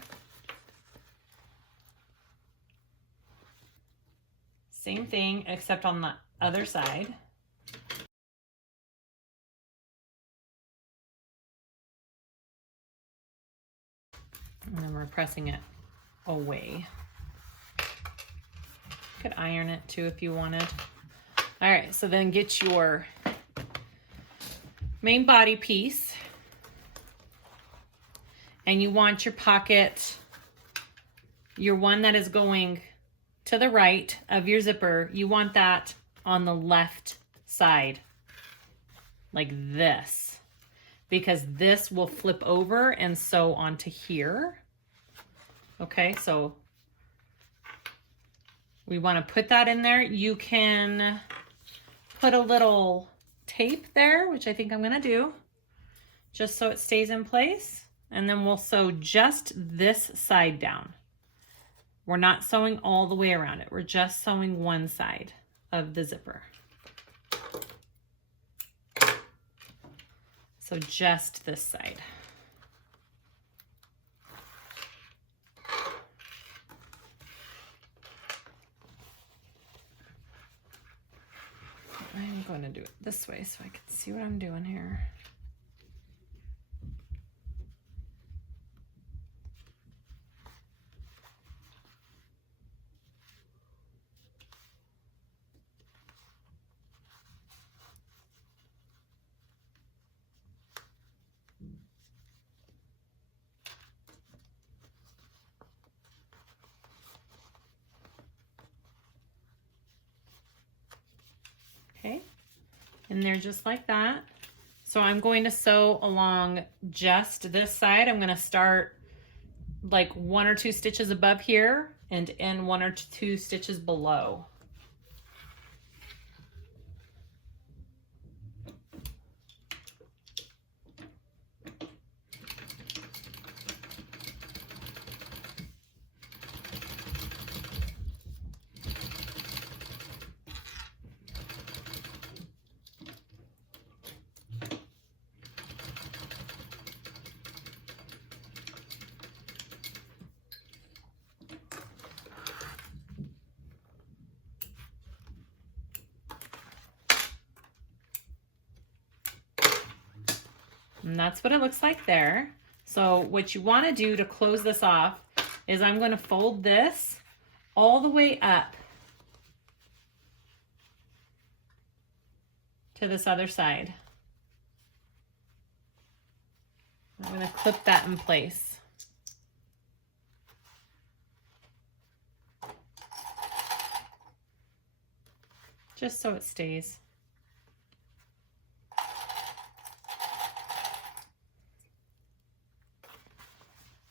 Same thing, except on the other side. And then we're pressing it away. You could iron it too if you wanted. All right, so then get your main body piece and you want your pocket, your one that is going to the right of your zipper, you want that on the left side, like this. Because this will flip over and sew onto here. Okay, so we want to put that in there. You can put a little tape there, which I think I'm going to do, just so it stays in place. And then we'll sew just this side down. We're not sewing all the way around it. We're just sewing one side of the zipper. So just this side. I'm going to do it this way so I can see what I'm doing here. Okay, and they're just like that. So I'm going to sew along just this side. I'm going to start like 1 or 2 stitches above here and end 1 or 2 stitches below. And that's what it looks like there. So what you want to do to close this off is I'm going to fold this all the way up to this other side. I'm going to clip that in place. Just so it stays.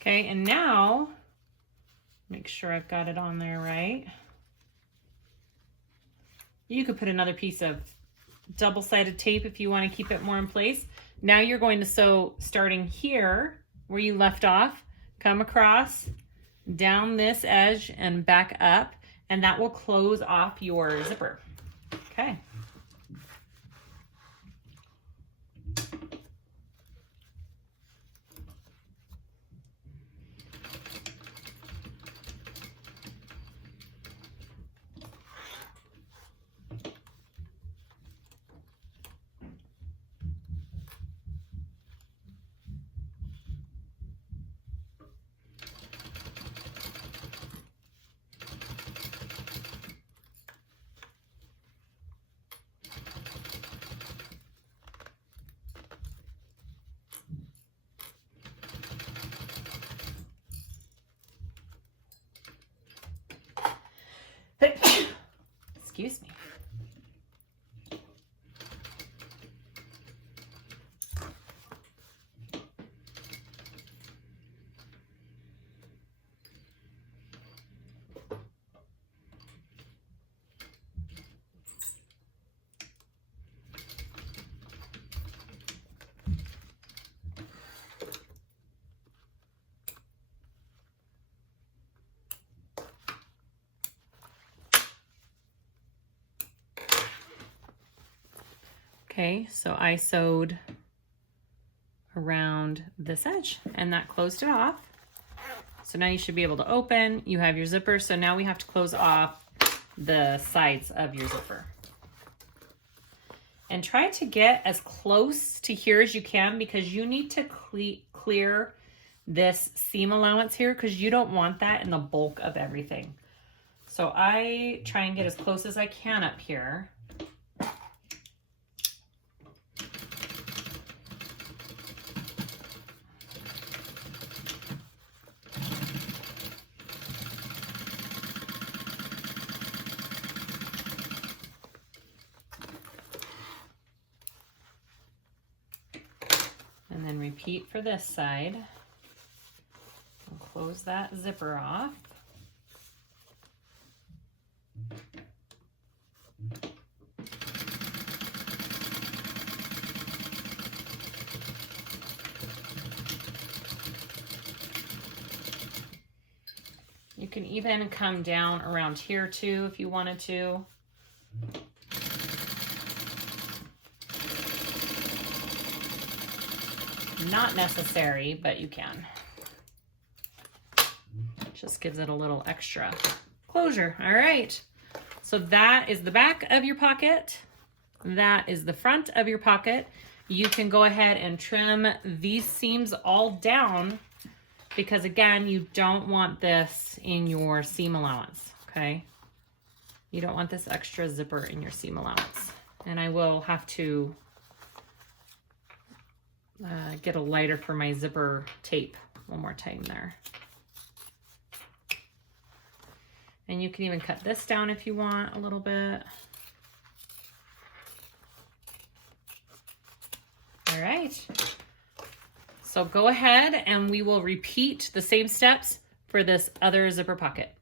Okay, and now, make sure I've got it on there right. You could put another piece of double-sided tape if you want to keep it more in place. Now you're going to sew starting here where you left off, come across, down this edge and back up, and that will close off your zipper. Okay. Excuse me. Okay, so I sewed around this edge and that closed it off. So now you should be able to open, you have your zipper. So now we have to close off the sides of your zipper. And try to get as close to here as you can because you need to clear this seam allowance here because you don't want that in the bulk of everything. So I try and get as close as I can up here. And then repeat for this side. And close that zipper off. You can even come down around here too if you wanted to. Not necessary, but you can. Just gives it a little extra closure. All right. So that is the back of your pocket. That is the front of your pocket. You can go ahead and trim these seams all down because again, you don't want this in your seam allowance, okay? You don't want this extra zipper in your seam allowance. And I will have to get a lighter for my zipper tape one more time there. And you can even cut this down if you want a little bit. All right. So go ahead and we will repeat the same steps for this other zipper pocket.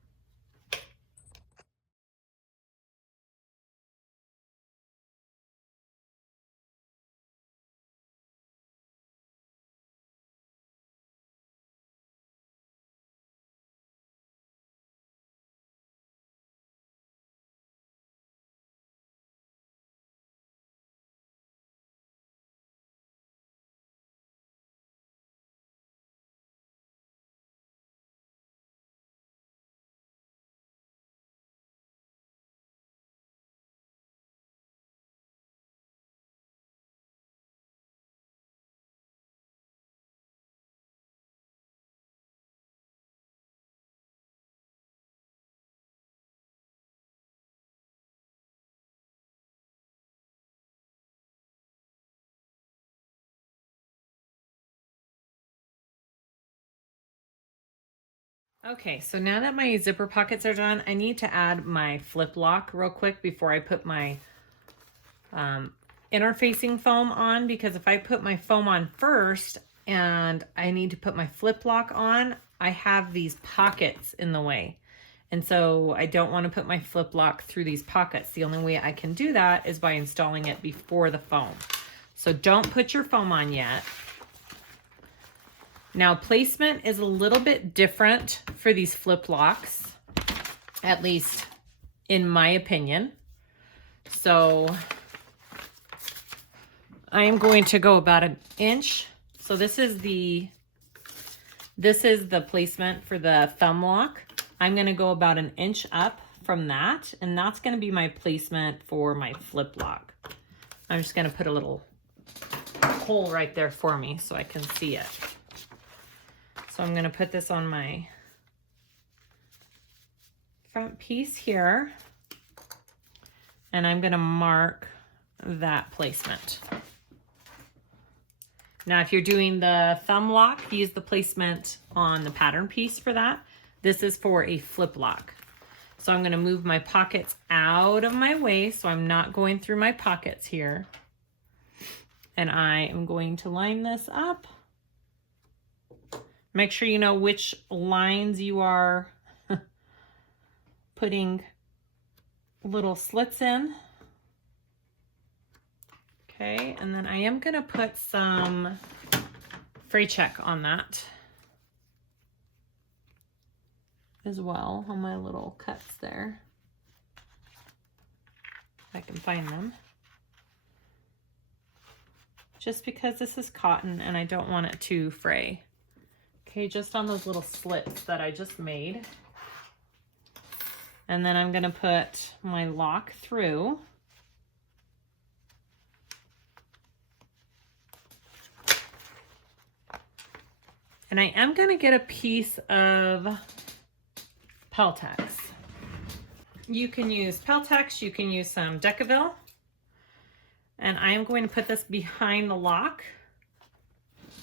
Okay, so now that my zipper pockets are done, I need to add my flip lock real quick before I put my interfacing foam on, because if I put my foam on first and I need to put my flip lock on, I have these pockets in the way. And so I don't want to put my flip lock through these pockets. The only way I can do that is by installing it before the foam. So don't put your foam on yet. Now, placement is a little bit different for these flip locks, at least in my opinion. So I am going to go about 1 inch. So this is the placement for the thumb lock. I'm going to go about 1 inch up from that, and that's going to be my placement for my flip lock. I'm just going to put a little hole right there for me so I can see it. So I'm going to put this on my front piece here, and I'm going to mark that placement. Now, if you're doing the thumb lock, use the placement on the pattern piece for that. This is for a flip lock. So I'm going to move my pockets out of my way so I'm not going through my pockets here. And I am going to line this up. Make sure you know which lines you are putting little slits in. Okay, and then I am going to put some fray check on that as well, on my little cuts there, if I can find them. Just because this is cotton and I don't want it to fray. Okay, just on those little slits that I just made. And then I'm going to put my lock through. And I am going to get a piece of Peltex. You can use Peltex, you can use some Decaville. And I am going to put this behind the lock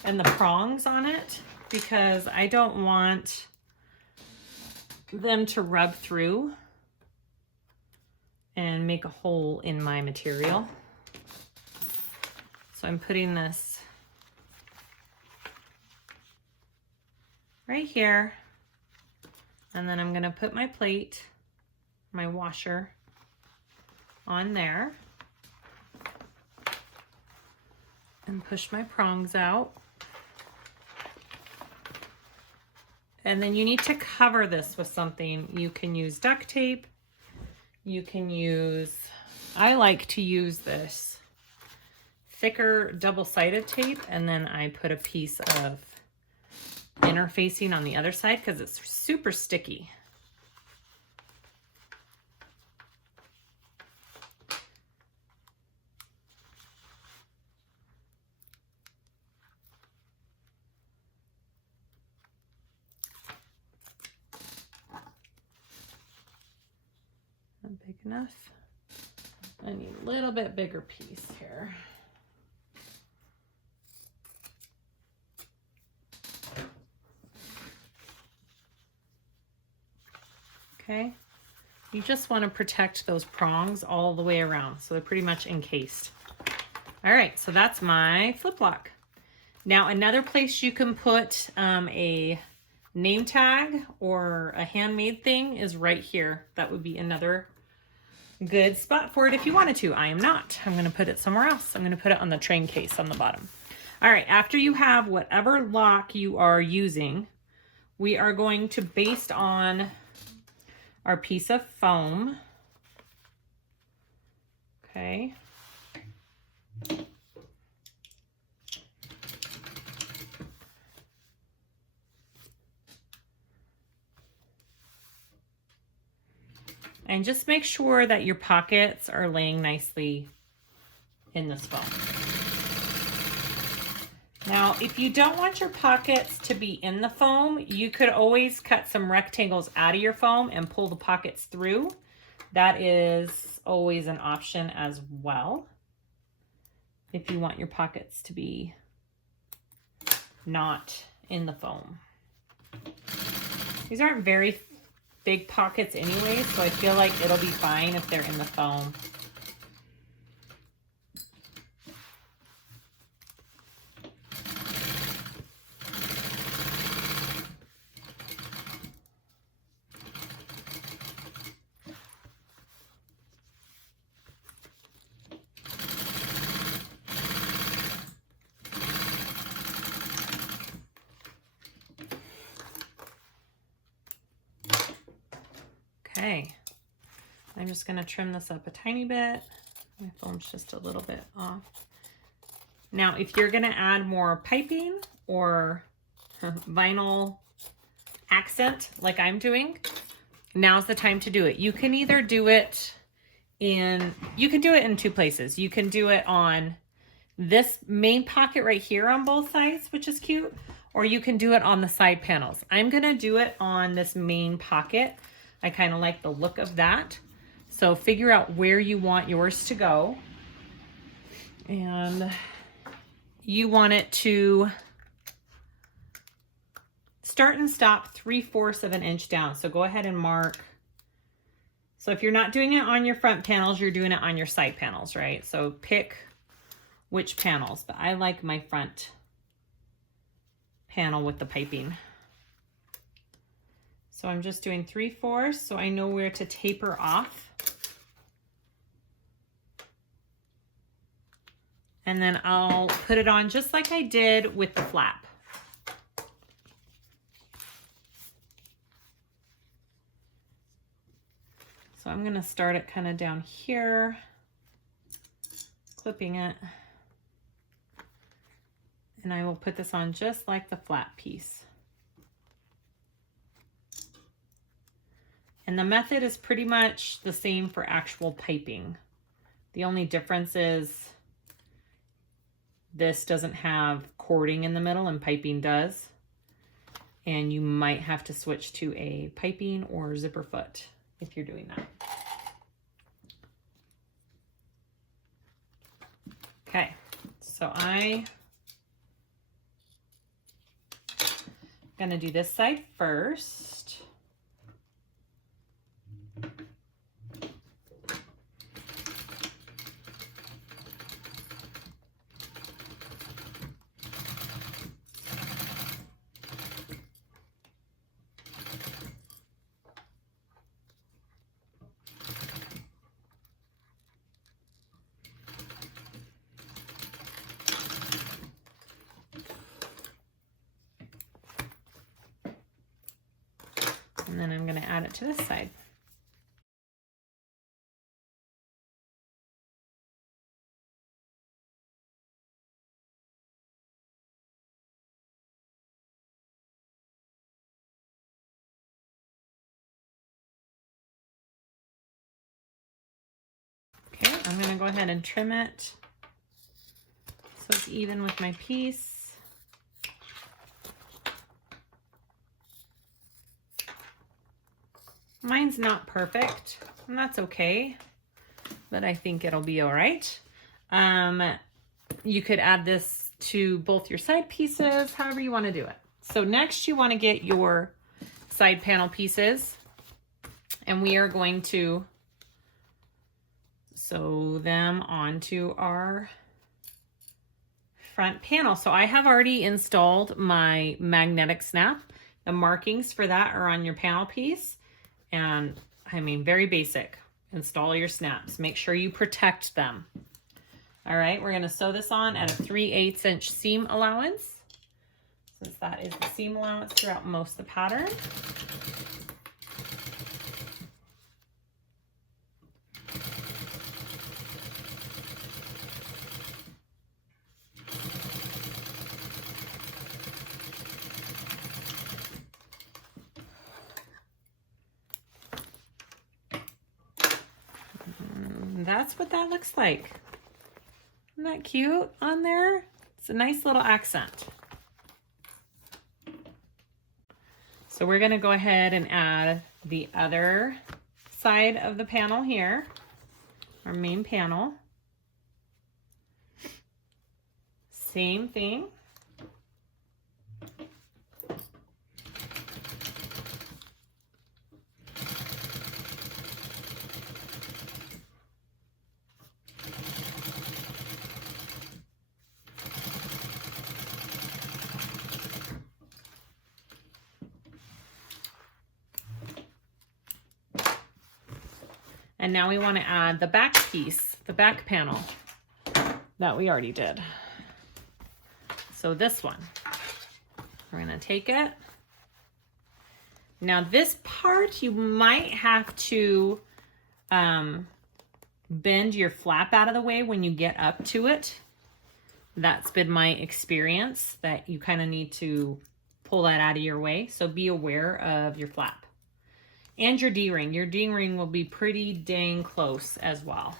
and the prongs on it, because I don't want them to rub through and make a hole in my material. So I'm putting this right here, and then I'm going to put my plate, my washer, on there and push my prongs out. And then you need to cover this with something. You can use duct tape. You can use, I like to use this thicker double-sided tape, and then I put a piece of interfacing on the other side because it's super sticky. Big enough. I need a little bit bigger piece here. Okay, you just want to protect those prongs all the way around, so they're pretty much encased. All right, so that's my flip lock. Now, another place you can put a name tag or a handmade thing is right here. That would be another good spot for it if you wanted to. I am not. I'm going to put it somewhere else. I'm going to put it on the train case on the bottom. All right, after you have whatever lock you are using, we are going to baste on our piece of foam. Okay. And just make sure that your pockets are laying nicely in this foam. Now, if you don't want your pockets to be in the foam, you could always cut some rectangles out of your foam and pull the pockets through. That is always an option as well, if you want your pockets to be not in the foam. These aren't very big pockets anyway, so I feel like it'll be fine if they're in the foam. Okay, I'm just going to trim this up a tiny bit. My foam's just a little bit off. Now, if you're going to add more piping or vinyl accent like I'm doing, now's the time to do it. You can either do it in, you can do it in two places. You can do it on this main pocket right here on both sides, which is cute, or you can do it on the side panels. I'm going to do it on this main pocket. I kind of like the look of that. So figure out where you want yours to go. And you want it to start and stop 3/4 of an inch down. So go ahead and mark. So if you're not doing it on your front panels, you're doing it on your side panels, right? So pick which panels, but I like my front panel with the piping. So I'm just doing 3/4 so I know where to taper off. And then I'll put it on just like I did with the flap. So I'm going to start it kind of down here, clipping it. And I will put this on just like the flap piece. And the method is pretty much the same for actual piping. The only difference is this doesn't have cording in the middle and piping does. And you might have to switch to a piping or zipper foot if you're doing that. Okay, so I'm gonna do this side first. And then I'm going to add it to this side. Okay, I'm going to go ahead and trim it so it's even with my piece. Mine's not perfect, and that's okay, but I think it'll be all right. You could add this to both your side pieces, however you want to do it. So next you want to get your side panel pieces, and we are going to sew them onto our front panel. So I have already installed my magnetic snap. The markings for that are on your panel piece. And I mean, very basic. Install your snaps. Make sure you protect them. All right, we're going to sew this on at a 3/8 inch seam allowance, since that is the seam allowance throughout most of the pattern. That's what that looks like. Isn't that cute on there? It's a nice little accent. So we're going to go ahead and add the other side of the panel here, our main panel. Same thing. And now we want to add the back piece, the back panel that we already did. So this one, we're going to take it. Now this part, you might have to bend your flap out of the way when you get up to it. That's been my experience, that you kind of need to pull that out of your way. So be aware of your flap. And your D-ring. Your D-ring will be pretty dang close as well.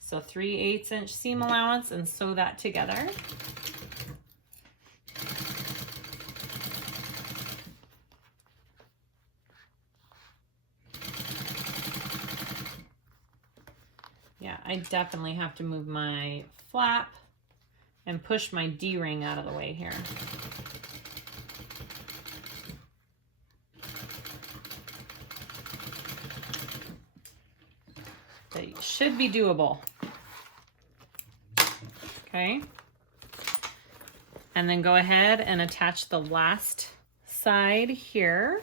So 3/8 inch seam allowance, and sew that together. Yeah, I definitely have to move my flap and push my D-ring out of the way here. It should be doable. Okay. And then go ahead and attach the last side here.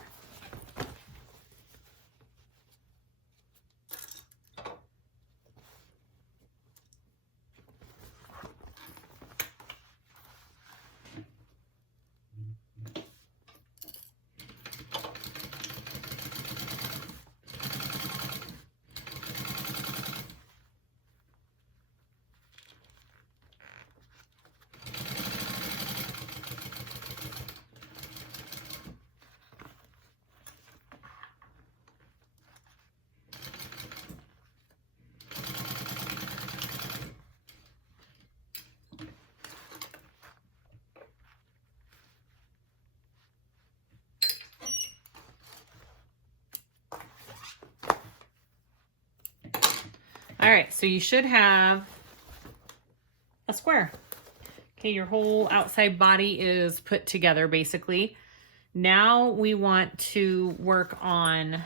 All right, so you should have a square. Okay, your whole outside body is put together basically. Now we want to work on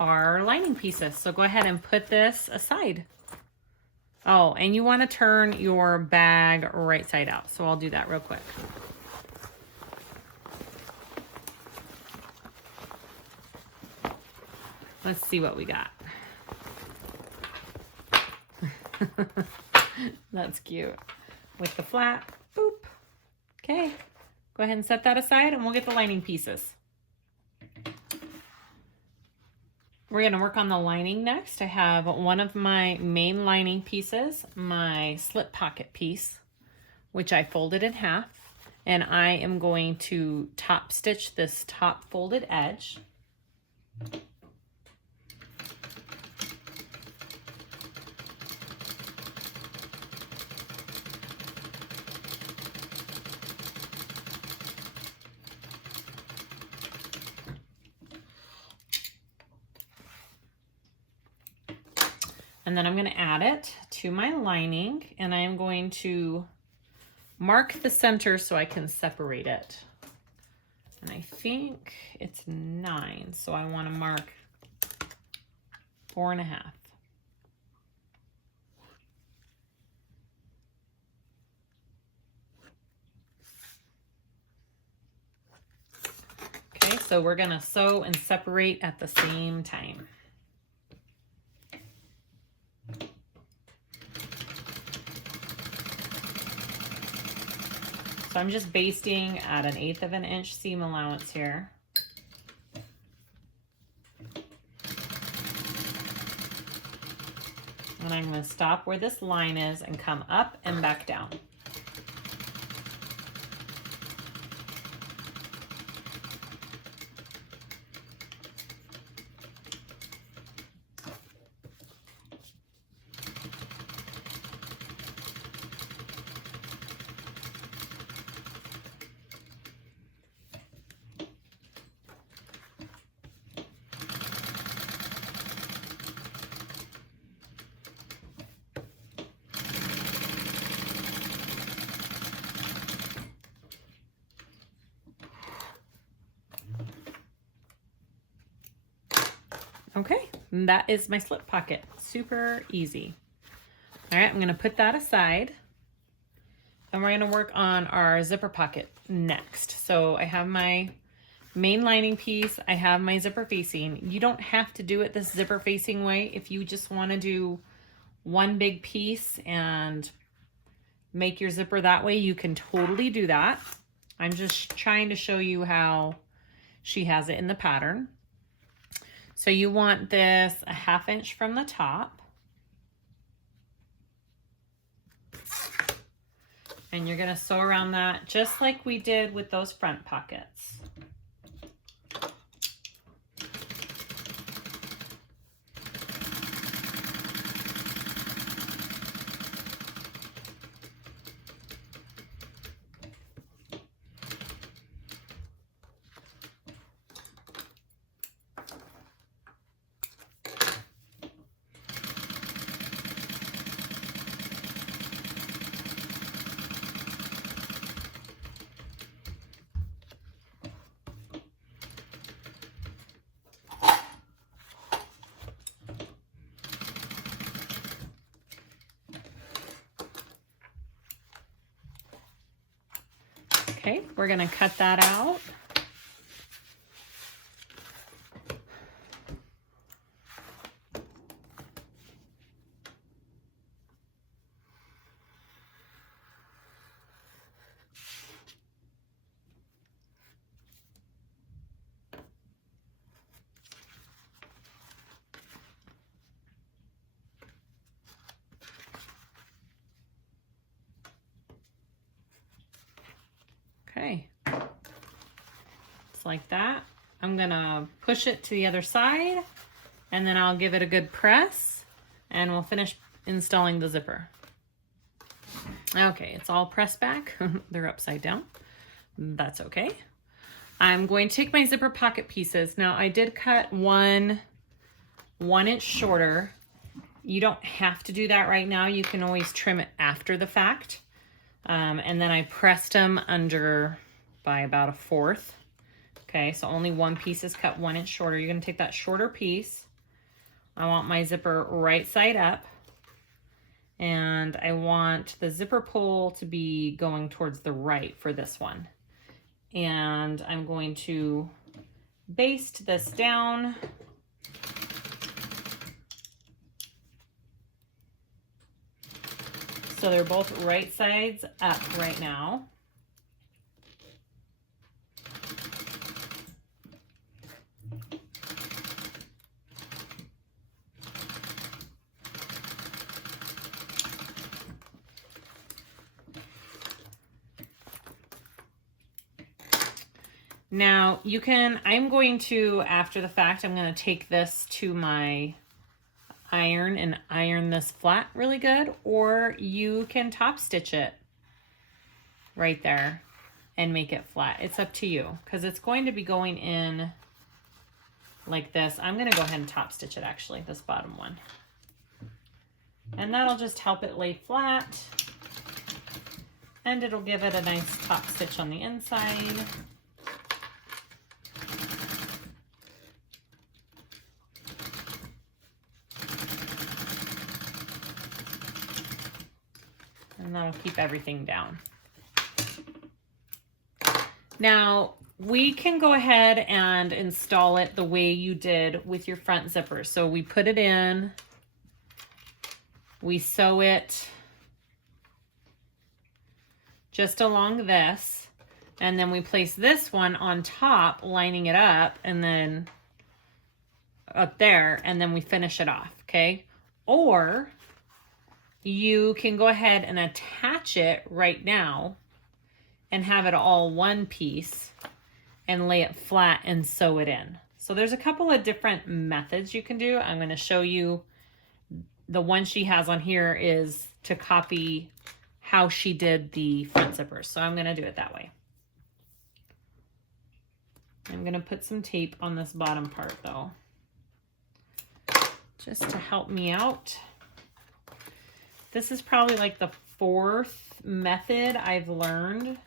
our lining pieces. So go ahead and put this aside. Oh, and you want to turn your bag right side out. So I'll do that real quick. Let's see what we got. That's cute. With the flap, boop. Okay, go ahead and set that aside and we'll get the lining pieces. We're gonna work on the lining next. I have one of my main lining pieces, my slip pocket piece, which I folded in half, and I am going to top stitch this top folded edge. And then I'm going to add it to my lining, and I am going to mark the center so I can separate it. And I think it's 9, so I want to mark 4.5. Okay, so we're going to sew and separate at the same time. So I'm just basting at 1/8 of an inch seam allowance here. And I'm going to stop where this line is and come up and back down. Okay, and that is my slip pocket. Super easy. All right, I'm gonna put that aside, and we're gonna work on our zipper pocket next. So I have my main lining piece, I have my zipper facing. You don't have to do it this zipper facing way. If you just want to do one big piece and make your zipper that way, you can totally do that. I'm just trying to show you how she has it in the pattern. So you want this a 1/2 inch from the top. And you're gonna sew around that just like we did with those front pockets. Okay, we're gonna cut that out. Okay, it's like that. I'm gonna push it to the other side and then I'll give it a good press and we'll finish installing the zipper. Okay, it's all pressed back. They're upside down. That's okay. I'm going to take my zipper pocket pieces. Now I did cut one inch shorter. You don't have to do that right now. You can always trim it after the fact. And then I pressed them under by about 1/4. Okay, so only one piece is cut 1 inch shorter. You're gonna take that shorter piece. I want my zipper right side up. And I want the zipper pull to be going towards the right for this one. And I'm going to baste this down. So they're both right sides up right now. Now you can, I'm going to, after the fact, I'm going to take this to my iron and iron this flat really good, or you can top stitch it right there and make it flat. It's up to you because it's going to be going in like this. I'm going to go ahead and top stitch it actually, this bottom one. And that'll just help it lay flat and it'll give it a nice top stitch on the inside. And that'll keep everything down. Now, we can go ahead and install it the way you did with your front zipper. So we put it in, we sew it just along this, and then we place this one on top, lining it up, and then up there, and then we finish it off, okay? Or you can go ahead and attach it right now and have it all one piece and lay it flat and sew it in. So there's a couple of different methods you can do. I'm going to show you the one she has on here is to copy how she did the front zippers. So I'm going to do it that way. I'm going to put some tape on this bottom part though, just to help me out. This is probably like the 4th method I've learned,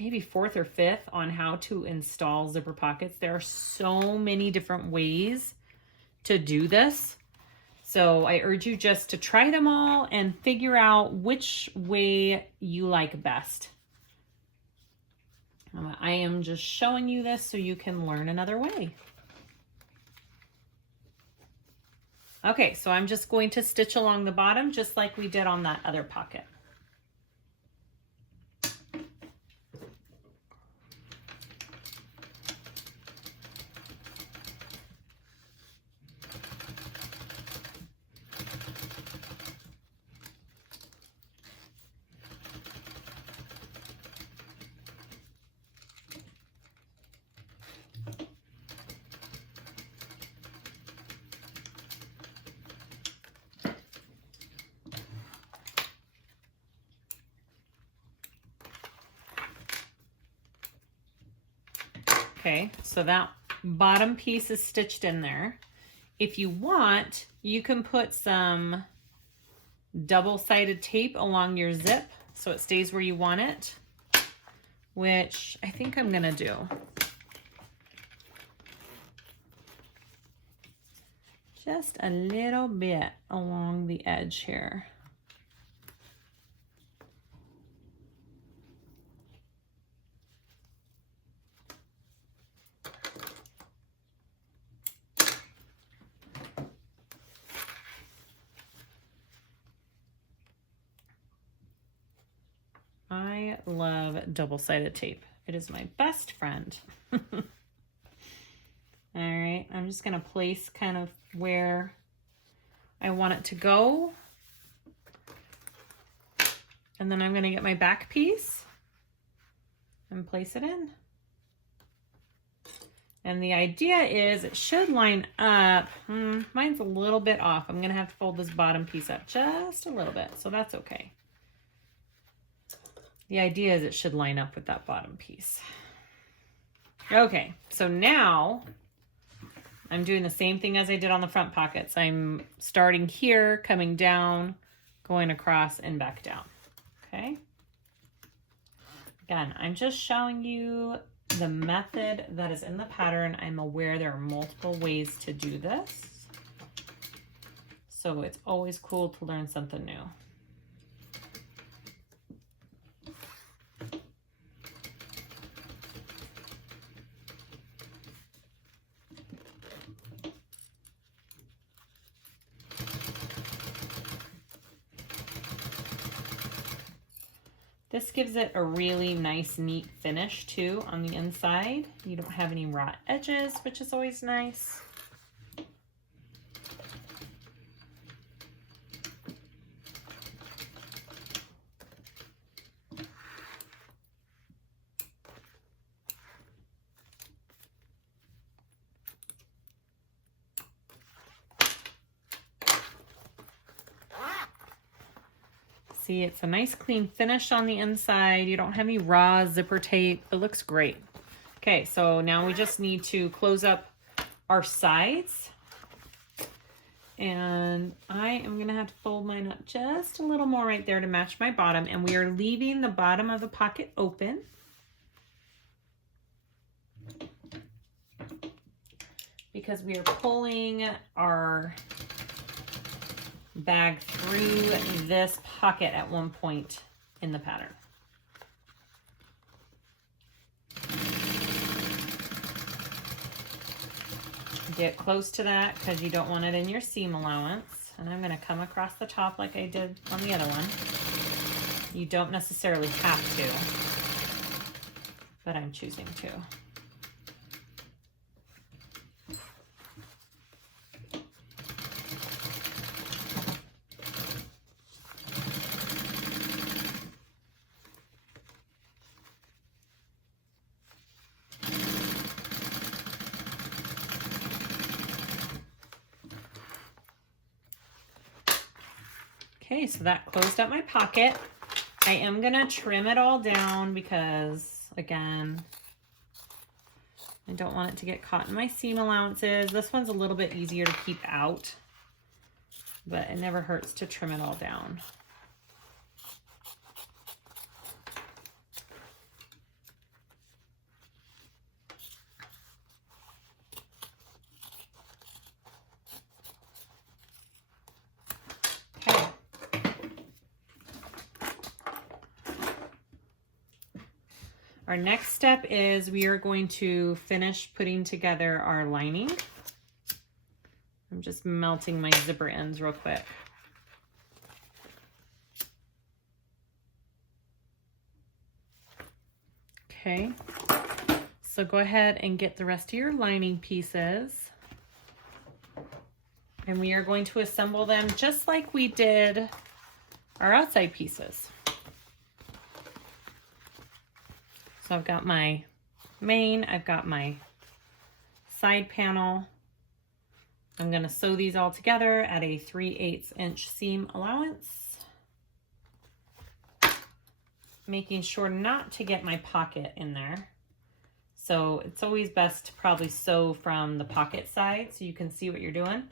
maybe 4th or 5th, on how to install zipper pockets. There are so many different ways to do this. So I urge you just to try them all and figure out which way you like best. I am just showing you this so you can learn another way. Okay, so I'm just going to stitch along the bottom just like we did on that other pocket. Okay, so that bottom piece is stitched in there. If you want, you can put some double-sided tape along your zip so it stays where you want it, which I think I'm gonna do. Just a little bit along the edge here. I love double-sided tape. It is my best friend. All right, I'm just gonna place kind of where I want it to go. And then I'm gonna get my back piece and place it in. And the idea is it should line up. Mine's a little bit off. I'm gonna have to fold this bottom piece up just a little bit, so that's okay. The idea is it should line up with that bottom piece. Okay, so now I'm doing the same thing as I did on the front pockets. I'm starting here, coming down, going across and back down, okay? Again, I'm just showing you the method that is in the pattern. I'm aware there are multiple ways to do this, so it's always cool to learn something new. This gives it a really nice, neat finish too on the inside. You don't have any raw edges, which is always nice. See, it's a nice clean finish on the inside. You don't have any raw zipper tape. It looks great. Okay, so now we just need to close up our sides. And I am gonna have to fold mine up just a little more right there to match my bottom. And we are leaving the bottom of the pocket open. Because we are pulling our bag through this pocket at one point in the pattern. Get close to that because you don't want it in your seam allowance. And I'm going to come across the top like I did on the other one. You don't necessarily have to, but I'm choosing to. Okay, so that closed up my pocket. I am gonna trim it all down because, again, I don't want it to get caught in my seam allowances. This one's a little bit easier to keep out, but it never hurts to trim it all down. Our next step is we are going to finish putting together our lining. I'm just melting my zipper ends real quick. Okay, so go ahead and get the rest of your lining pieces. And we are going to assemble them just like we did our outside pieces. So I've got my main, I've got my side panel. I'm going to sew these all together at a 3/8 inch seam allowance, making sure not to get my pocket in there. So it's always best to probably sew from the pocket side so you can see what you're doing.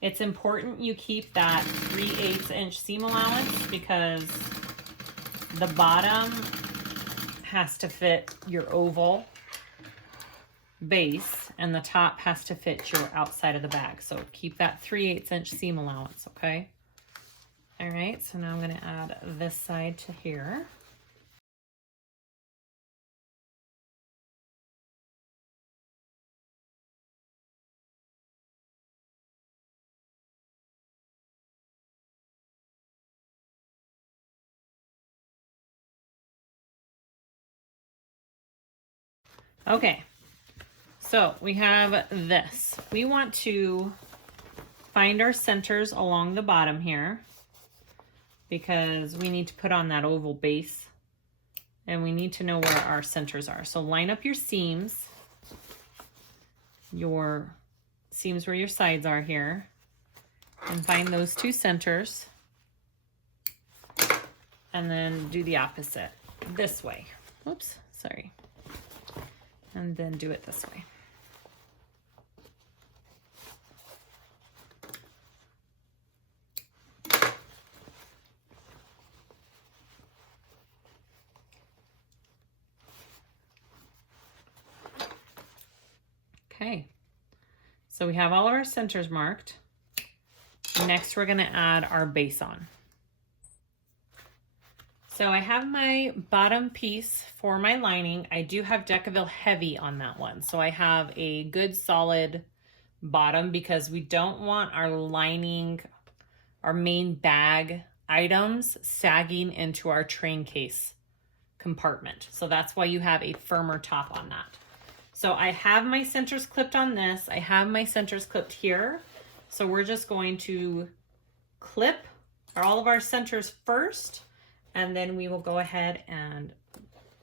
It's important you keep that 3/8 inch seam allowance because the bottom has to fit your oval base and the top has to fit your outside of the bag. So keep that 3/8 inch seam allowance, okay? All right, so now I'm going to add this side to here. Okay, so we have this. We want to find our centers along the bottom here because we need to put on that oval base and we need to know where our centers are. So line up your seams where your sides are here, and find those two centers, and then do the opposite this way. Oops, sorry. And then do it this way. Okay, so we have all of our centers marked. Next, we're going to add our base on. So I have my bottom piece for my lining. I do have Decaville Heavy on that one. So I have a good solid bottom because we don't want our lining, our main bag items sagging into our train case compartment. So that's why you have a firmer top on that. So I have my centers clipped on this. I have my centers clipped here. So we're just going to clip all of our centers first, and then we will go ahead and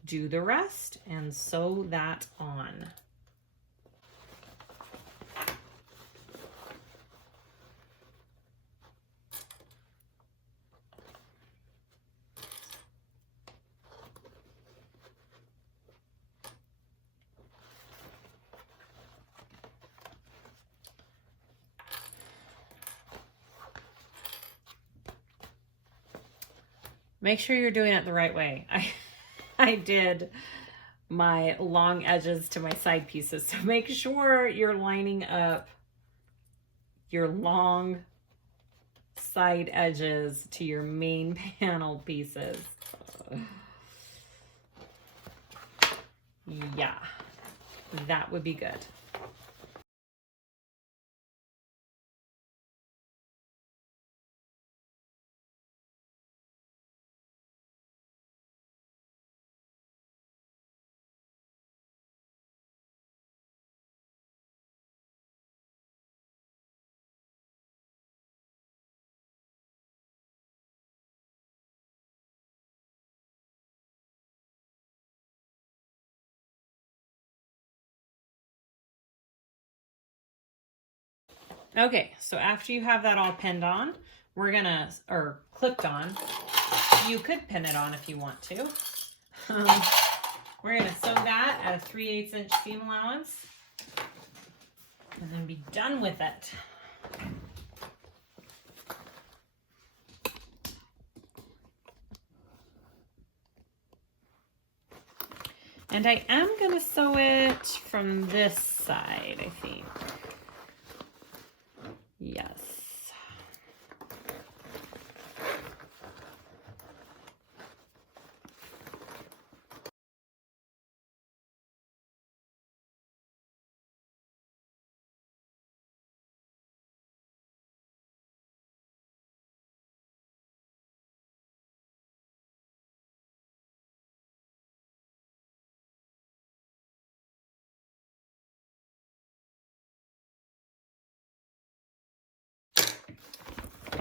do the rest and sew that on. Make sure you're doing it the right way. I did my long edges to my side pieces, so make sure you're lining up your long side edges to your main panel pieces. Yeah, that would be good. Okay, so after you have that all pinned on, we're gonna, or clipped on, you could pin it on if you want to. We're gonna sew that at a 3/8 inch seam allowance and then be done with it. And I am gonna sew it from this side, I think. Yes.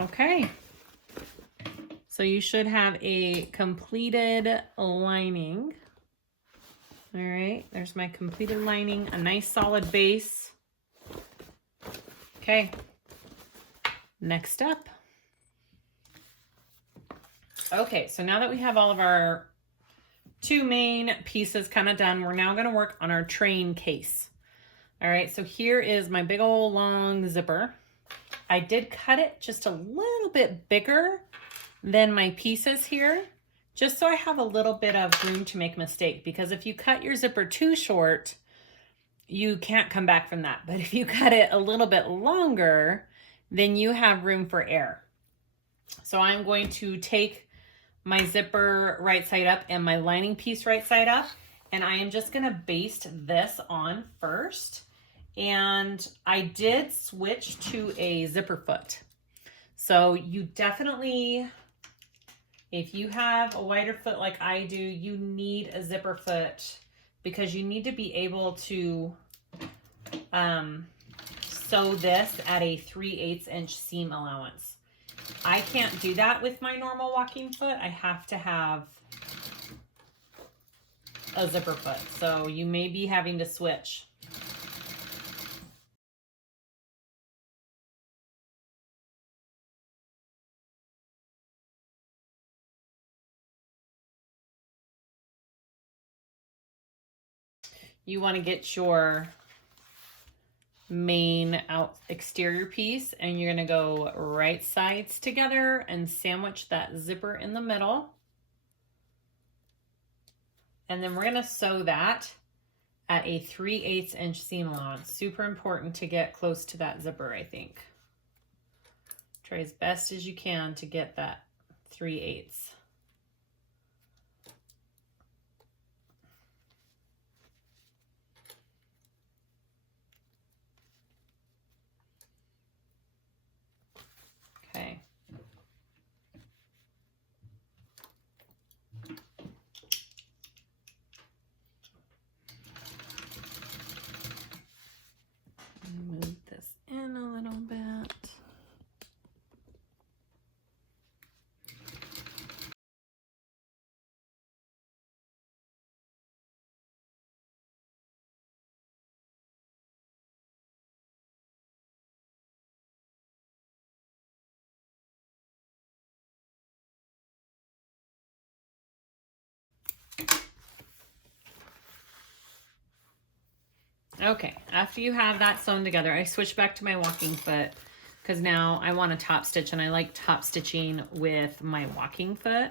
Okay. So you should have a completed lining. All right, there's my completed lining, a nice solid base. Okay, next up. Okay, so now that we have all of our two main pieces kind of done, we're now gonna work on our train case. All right, so here is my big old long zipper. I did cut it just a little bit bigger than my pieces here, just so I have a little bit of room to make a mistake, because if you cut your zipper too short, you can't come back from that. But if you cut it a little bit longer, then you have room for error. So I'm going to take my zipper right side up and my lining piece right side up, and I am just gonna baste this on first. And I did switch to a zipper foot. So you definitely, if you have a wider foot like I do, you need a zipper foot, because you need to be able to sew this at a 3/8 inch seam allowance. I can't do that with my normal walking foot. I have to have a zipper foot. So you may be having to switch. You want to get your main exterior piece, and you're going to go right sides together and sandwich that zipper in the middle. And then we're going to sew that at a 3/8 inch seam allowance. Super important to get close to that zipper, I think. Try as best as you can to get that 3/8. Okay. Move this in a little bit. Okay, after you have that sewn together, I switch back to my walking foot, because now I want to top stitch, and I like top stitching with my walking foot.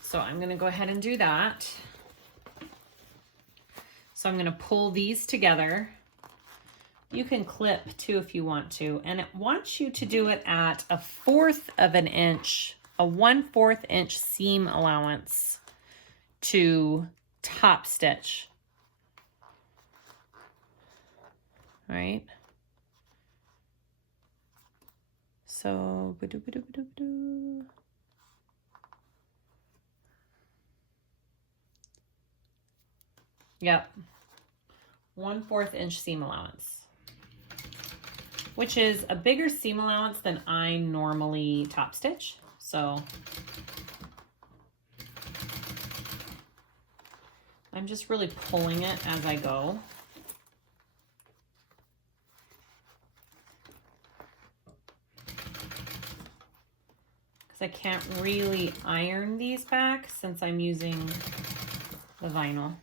So I'm going to go ahead and do that. So I'm going to pull these together. You can clip too if you want to, and it wants you to do it at a 1/4 of an inch, a 1/4 inch seam allowance to top stitch. All right. So, yep, 1/4 inch seam allowance, which is a bigger seam allowance than I normally top stitch. So I'm just really pulling it as I go. I can't really iron these back since I'm using the vinyl.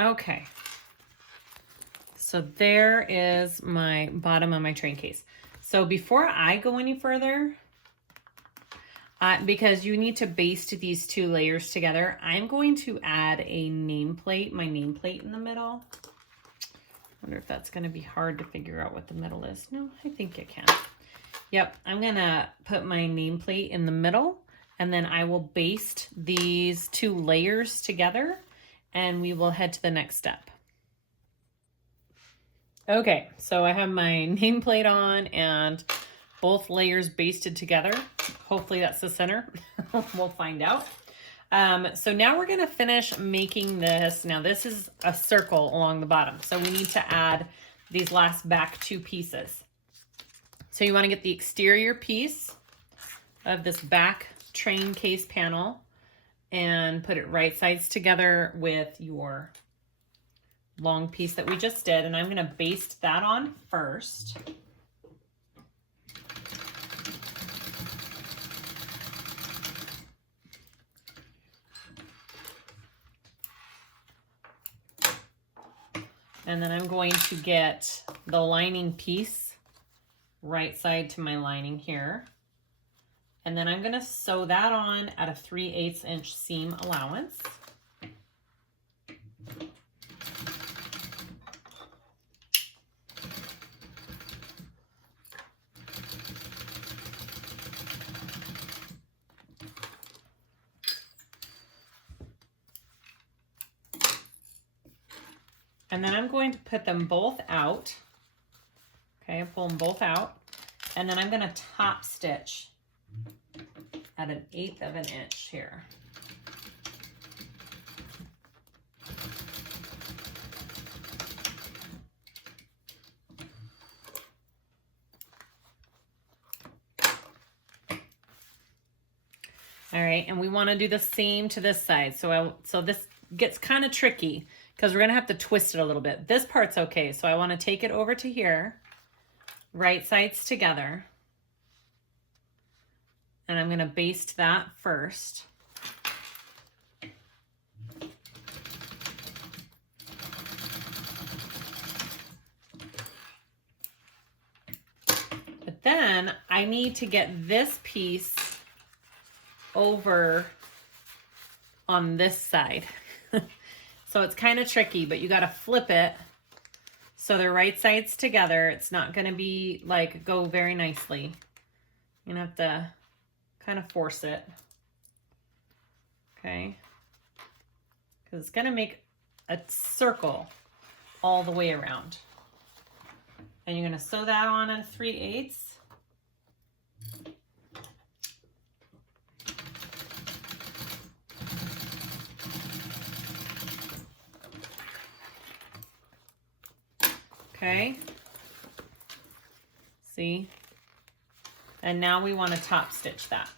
Okay. So there is my bottom of my train case. So before I go any further, because you need to baste these two layers together, I'm going to add a nameplate, my nameplate in the middle. I wonder if that's going to be hard to figure out what the middle is. No, I think it can. Yep, I'm going to put my nameplate in the middle, and then I will baste these two layers together, and we will head to the next step. Okay, so I have my nameplate on and both layers basted together. Hopefully that's the center. We'll find out. So now we're gonna finish making this. Now this is a circle along the bottom. So we need to add these last back two pieces. So you wanna get the exterior piece of this back train case panel and put it right sides together with your long piece that we just did. And I'm gonna baste that on first. And then I'm going to get the lining piece right side to my lining here. And then I'm gonna sew that on at a 3/8 inch seam allowance. And then I'm going to put them both out. Okay, I pull them both out. And then I'm going to top stitch at 1/8 of an inch here. All right, and we want to do the same to this side. So this gets kind of tricky because we're going to have to twist it a little bit. This part's okay, so I want to take it over to here, right sides together, and I'm going to baste that first. But then I need to get this piece over on this side. So it's kind of tricky, but you got to flip it so they're right sides together. It's not going to be like go very nicely. You're going to have to kind of force it. Okay. Because it's going to make a circle all the way around. And you're going to sew that on at 3/8. Okay, see? And now we want to top stitch that.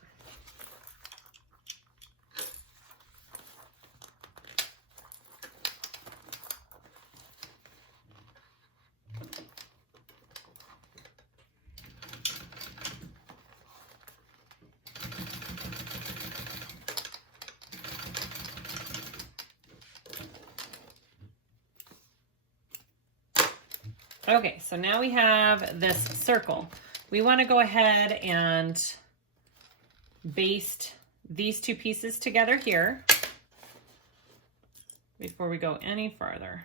Okay, so now we have this circle. We want to go ahead and baste these two pieces together here before we go any farther.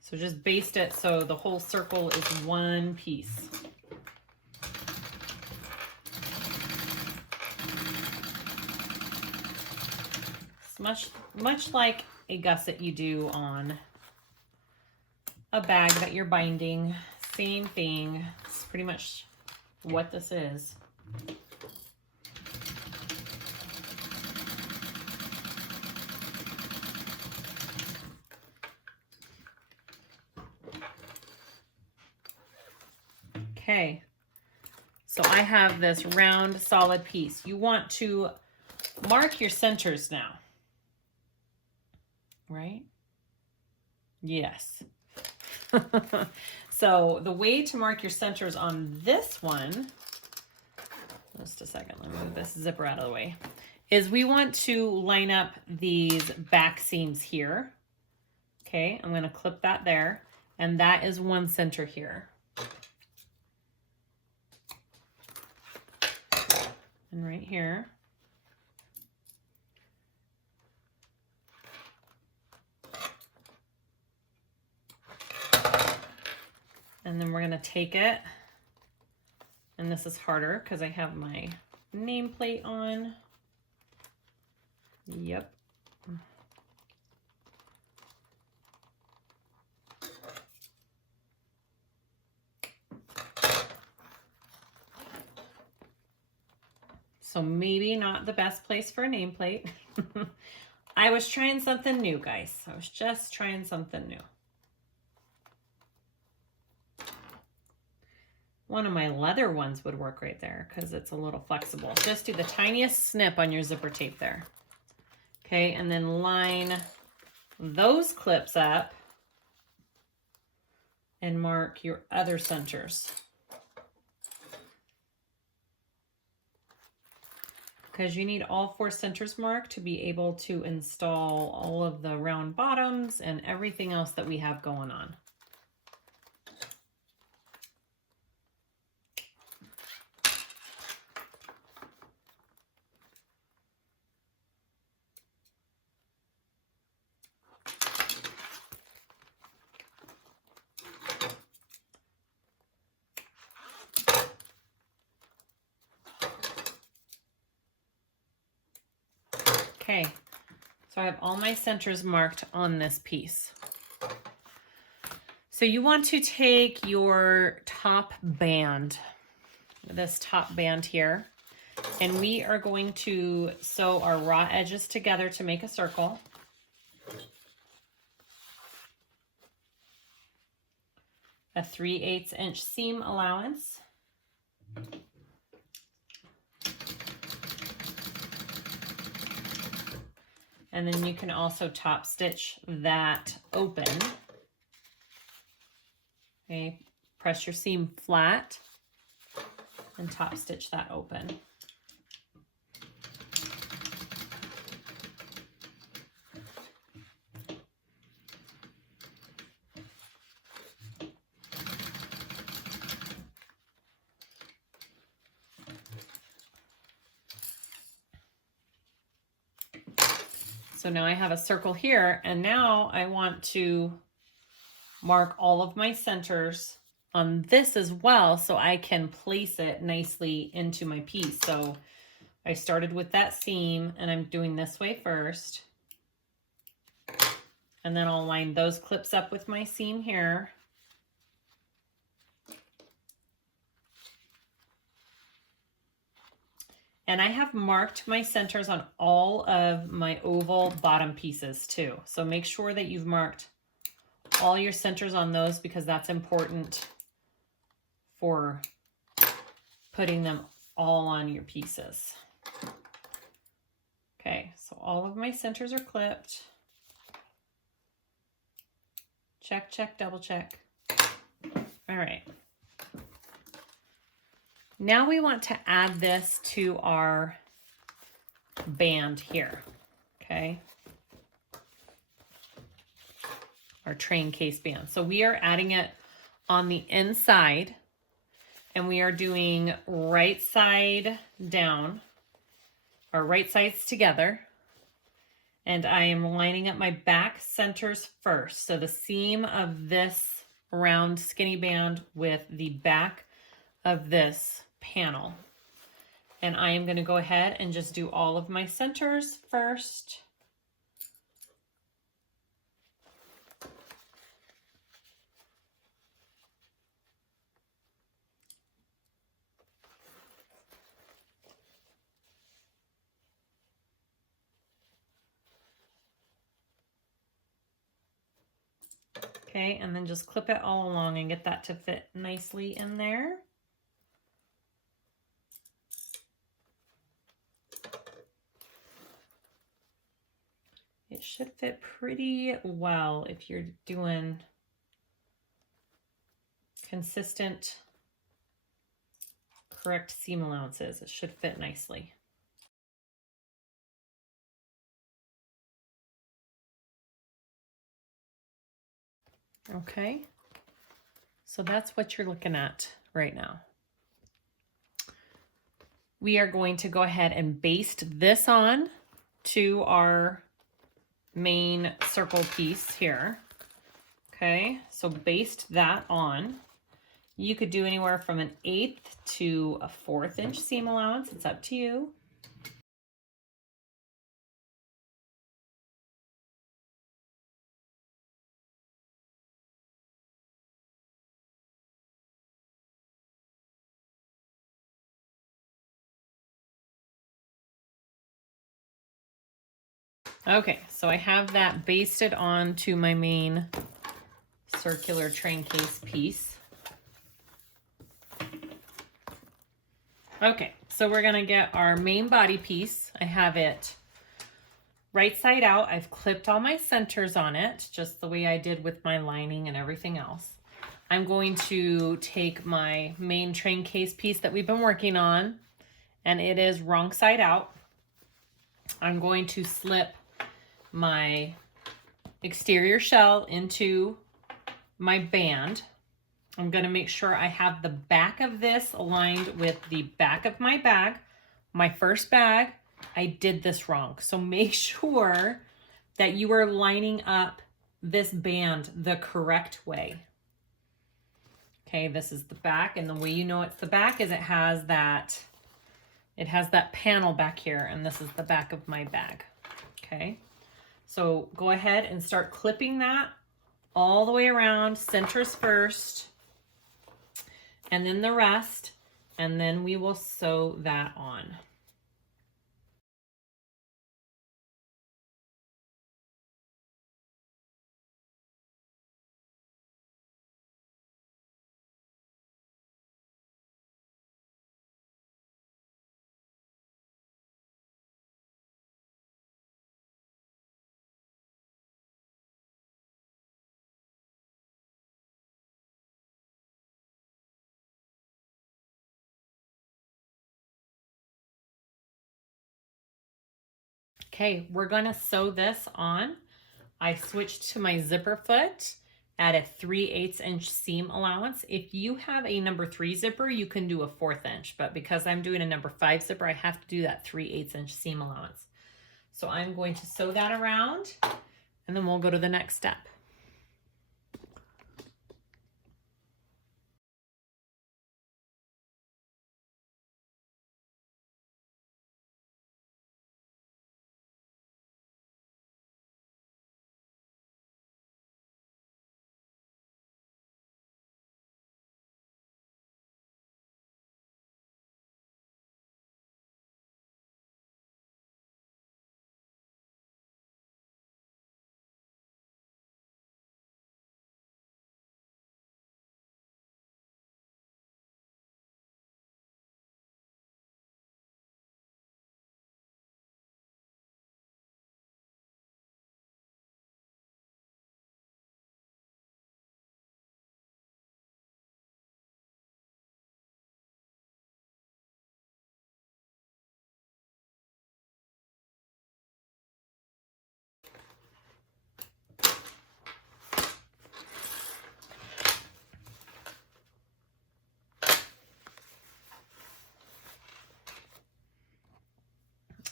So just baste it so the whole circle is one piece. It's much like a gusset you do on a bag that you're binding. Same thing. It's pretty much what this is. Okay, so I have this round solid piece. You want to mark your centers now, right? Yes. So the way to mark your centers on this one, just a second, let me move this zipper out of the way, is we want to line up these back seams here. Okay, I'm going to clip that there, and that is one center here. And right here. And then we're going to take it, and this is harder because I have my nameplate on. Yep. So maybe not the best place for a nameplate. I was trying something new, guys. I was just trying something new. One of my leather ones would work right there because it's a little flexible. Just do the tiniest snip on your zipper tape there. Okay, and then line those clips up and mark your other centers. Because you need all 4 centers marked to be able to install all of the round bottoms and everything else that we have going on. Okay, so I have all my centers marked on this piece. So you want to take your top band, this top band here, and we are going to sew our raw edges together to make a circle. A 3/8 inch seam allowance. And then you can also top stitch that open. Okay, press your seam flat and top stitch that open. So now I have a circle here, and now I want to mark all of my centers on this as well so I can place it nicely into my piece. So I started with that seam, and I'm doing this way first. And then I'll line those clips up with my seam here. And I have marked my centers on all of my oval bottom pieces too. So make sure that you've marked all your centers on those because that's important for putting them all on your pieces. Okay, so all of my centers are clipped. Check, check, double check. All right. Now we want to add this to our band here, okay? Our train case band. So we are adding it on the inside, and we are doing right side down, or right sides together. And I am lining up my back centers first. So the seam of this round skinny band with the back of this panel. And I am going to go ahead and just do all of my centers first. Okay, and then just clip it all along and get that to fit nicely in there. It should fit pretty well if you're doing consistent, correct seam allowances. It should fit nicely. Okay, so that's what you're looking at right now. We are going to go ahead and baste this on to our main circle piece here. Okay, so baste that on. You could do anywhere from an 1/8 to a 1/4 inch seam allowance. It's up to you. Okay, so I have that basted on to my main circular train case piece. Okay, so we're gonna get our main body piece. I have it right side out. I've clipped all my centers on it, just the way I did with my lining and everything else. I'm going to take my main train case piece that we've been working on, and it is wrong side out. I'm going to slip my exterior shell into my band. I'm going to make sure I have the back of this aligned with the back of my bag. My first bag, I did this wrong. So make sure that you are lining up this band the correct way. Okay, this is the back, and the way you know it's the back is it has that panel back here, and this is the back of my bag. Okay, so go ahead and start clipping that all the way around, centers first, and then the rest, and then we will sew that on. Okay, we're gonna sew this on. I switched to my zipper foot at a 3/8 inch seam allowance. If you have a number 3 zipper, you can do a 1/4 inch, but because I'm doing a number 5 zipper, I have to do that 3/8 inch seam allowance. So I'm going to sew that around, and then we'll go to the next step.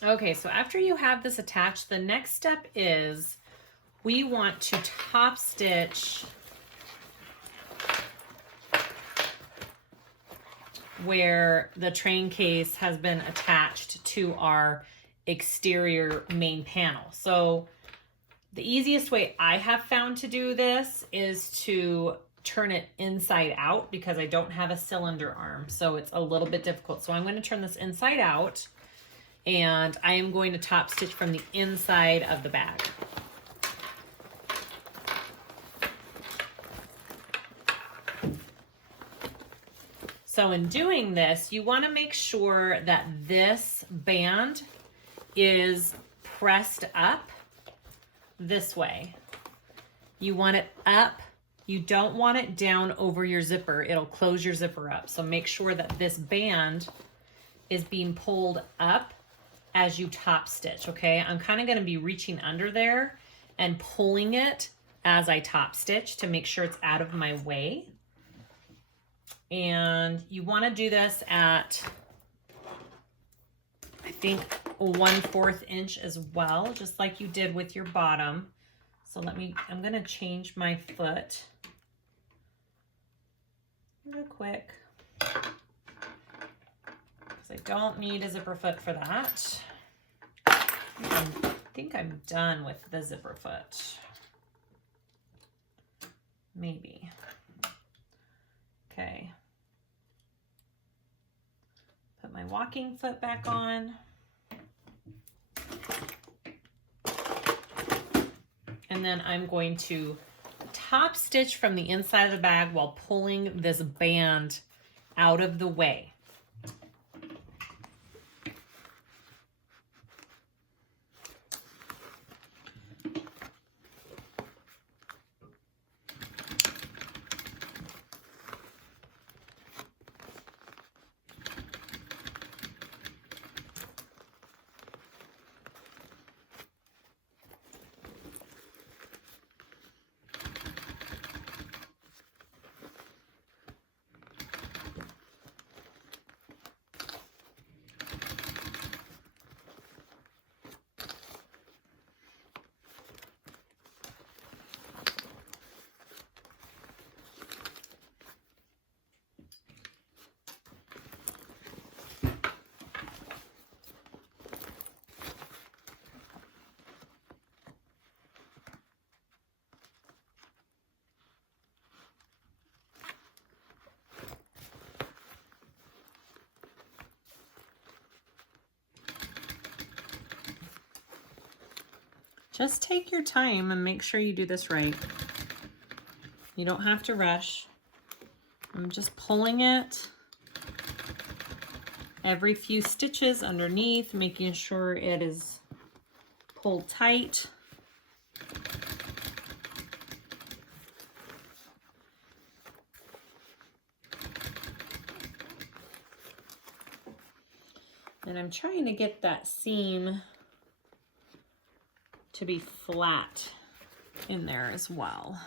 Okay, so after you have this attached, the next step is we want to top stitch where the train case has been attached to our exterior main panel. So the easiest way I have found to do this is to turn it inside out because I don't have a cylinder arm, so it's a little bit difficult. So I'm going to turn this inside out, and I am going to top stitch from the inside of the bag. So in doing this, you want to make sure that this band is pressed up this way. You want it up. You don't want it down over your zipper. It'll close your zipper up. So make sure that this band is being pulled up as you top stitch, okay? I'm kind of going to be reaching under there and pulling it as I top stitch to make sure it's out of my way. And you want to do this at, I think, 1/4 inch as well, just like you did with your bottom. So I'm going to change my foot real quick, because I don't need a zipper foot for that. I think I'm done with the zipper foot. Maybe. Okay. Put my walking foot back on. And then I'm going to top stitch from the inside of the bag while pulling this band out of the way. Just take your time and make sure you do this right. You don't have to rush. I'm just pulling it every few stitches underneath, making sure it is pulled tight. And I'm trying to get that seam to be flat in there as well.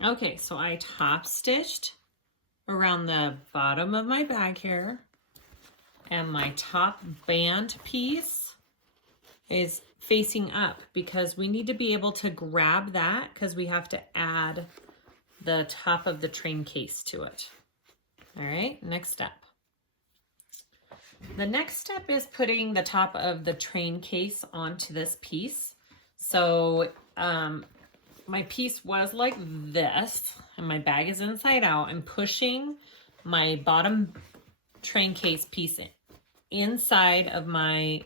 Okay, so I top stitched around the bottom of my bag here, and my top band piece is facing up because we need to be able to grab that because we have to add the top of the train case to it. All right, next step. The next step is putting the top of the train case onto this piece. So my piece was like this, and my bag is inside out. I'm pushing my bottom train case piece inside of my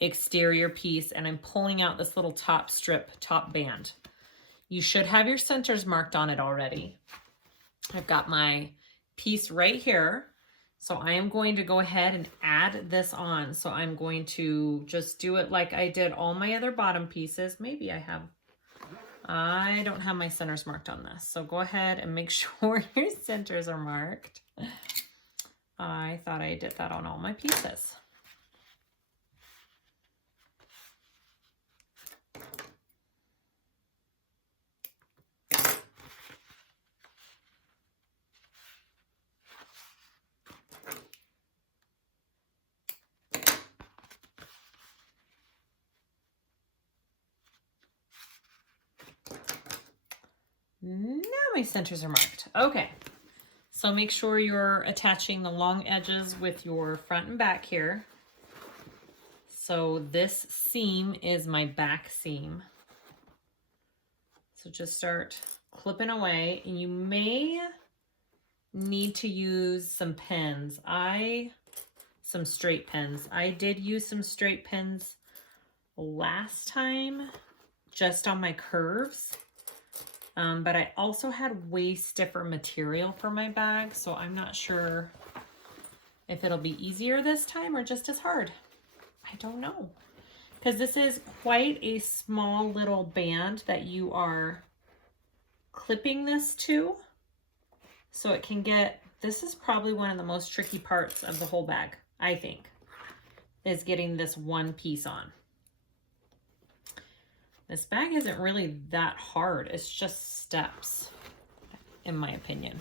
exterior piece, and I'm pulling out this little top strip, top band. You should have your centers marked on it already. I've got my piece right here. So I am going to go ahead and add this on. So I'm going to just do it like I did all my other bottom pieces. Maybe I don't have my centers marked on this. So go ahead and make sure your centers are marked. I thought I did that on all my pieces. Now my centers are marked. Okay, so make sure you're attaching the long edges with your front and back here. So this seam is my back seam. So just start clipping away, and you may need to use some pins. I some straight pins. I did use some straight pins last time just on my curves, but I also had way stiffer material for my bag, so I'm not sure if it'll be easier this time or just as hard. I don't know, because this is quite a small little band that you are clipping this to, so it can get, this is probably one of the most tricky parts of the whole bag, I think, is getting this one piece on. This bag isn't really that hard. It's just steps, in my opinion.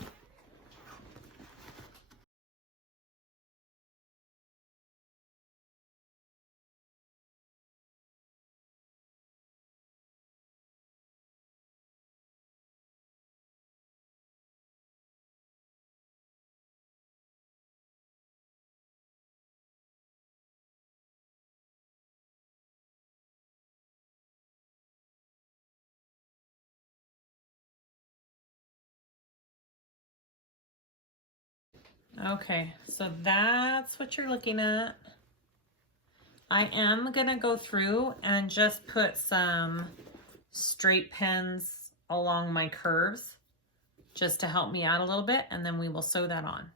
Okay, so that's what you're looking at. I am gonna go through and just put some straight pins along my curves just to help me out a little bit, and then we will sew that on.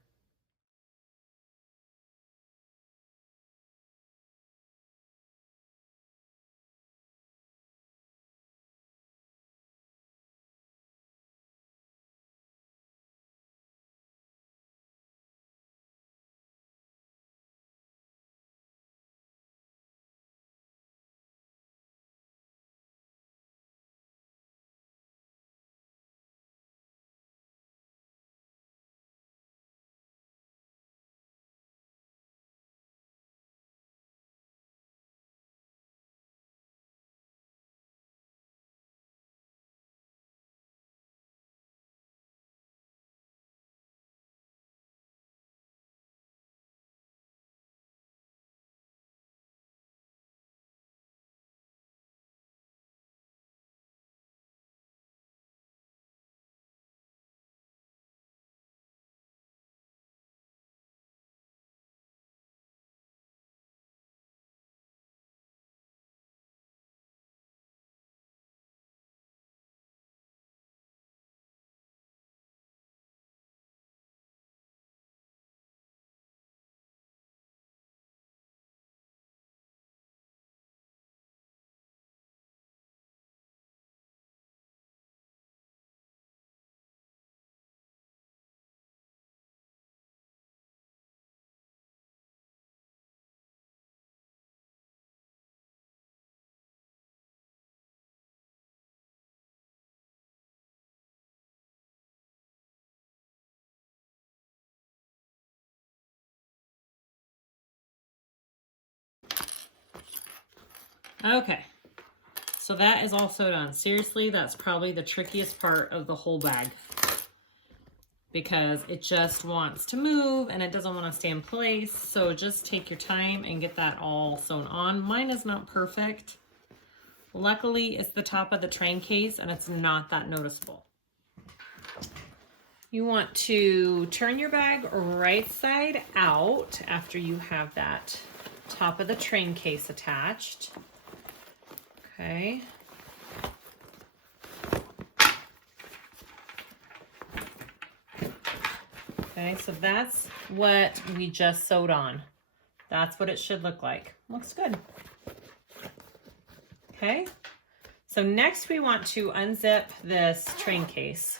Okay, so that is all sewed on. Seriously, that's probably the trickiest part of the whole bag, because it just wants to move and it doesn't want to stay in place. So just take your time and get that all sewn on. Mine is not perfect. Luckily, it's the top of the train case and it's not that noticeable. You want to turn your bag right side out after you have that top of the train case attached. Okay. Okay, so that's what we just sewed on. That's what it should look like. Looks good. Okay, so next we want to unzip this train case.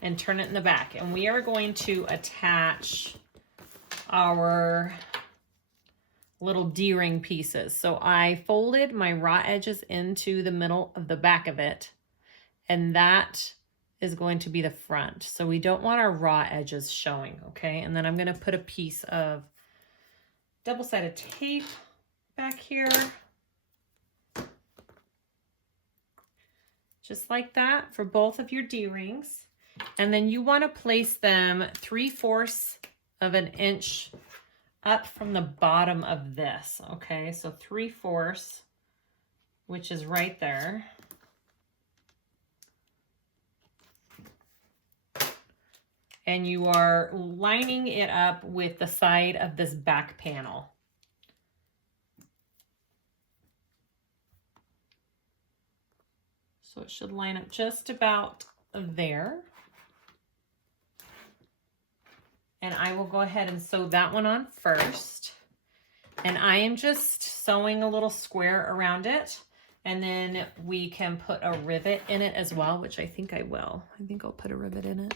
And turn it in the back. And we are going to attach our little D-ring pieces. So I folded my raw edges into the middle of the back of it, and that is going to be the front. So we don't want our raw edges showing, okay? And then I'm gonna put a piece of double-sided tape back here. Just like that for both of your D-rings. And then you want to place them 3/4 of an inch up from the bottom of this, okay? So 3/4, which is right there. and you are lining it up with the side of this back panel. So it should line up just about there. And I will go ahead and sew that one on first. And I am just sewing a little square around it. And then we can put a rivet in it as well, which I think I will. I think I'll put a rivet in it.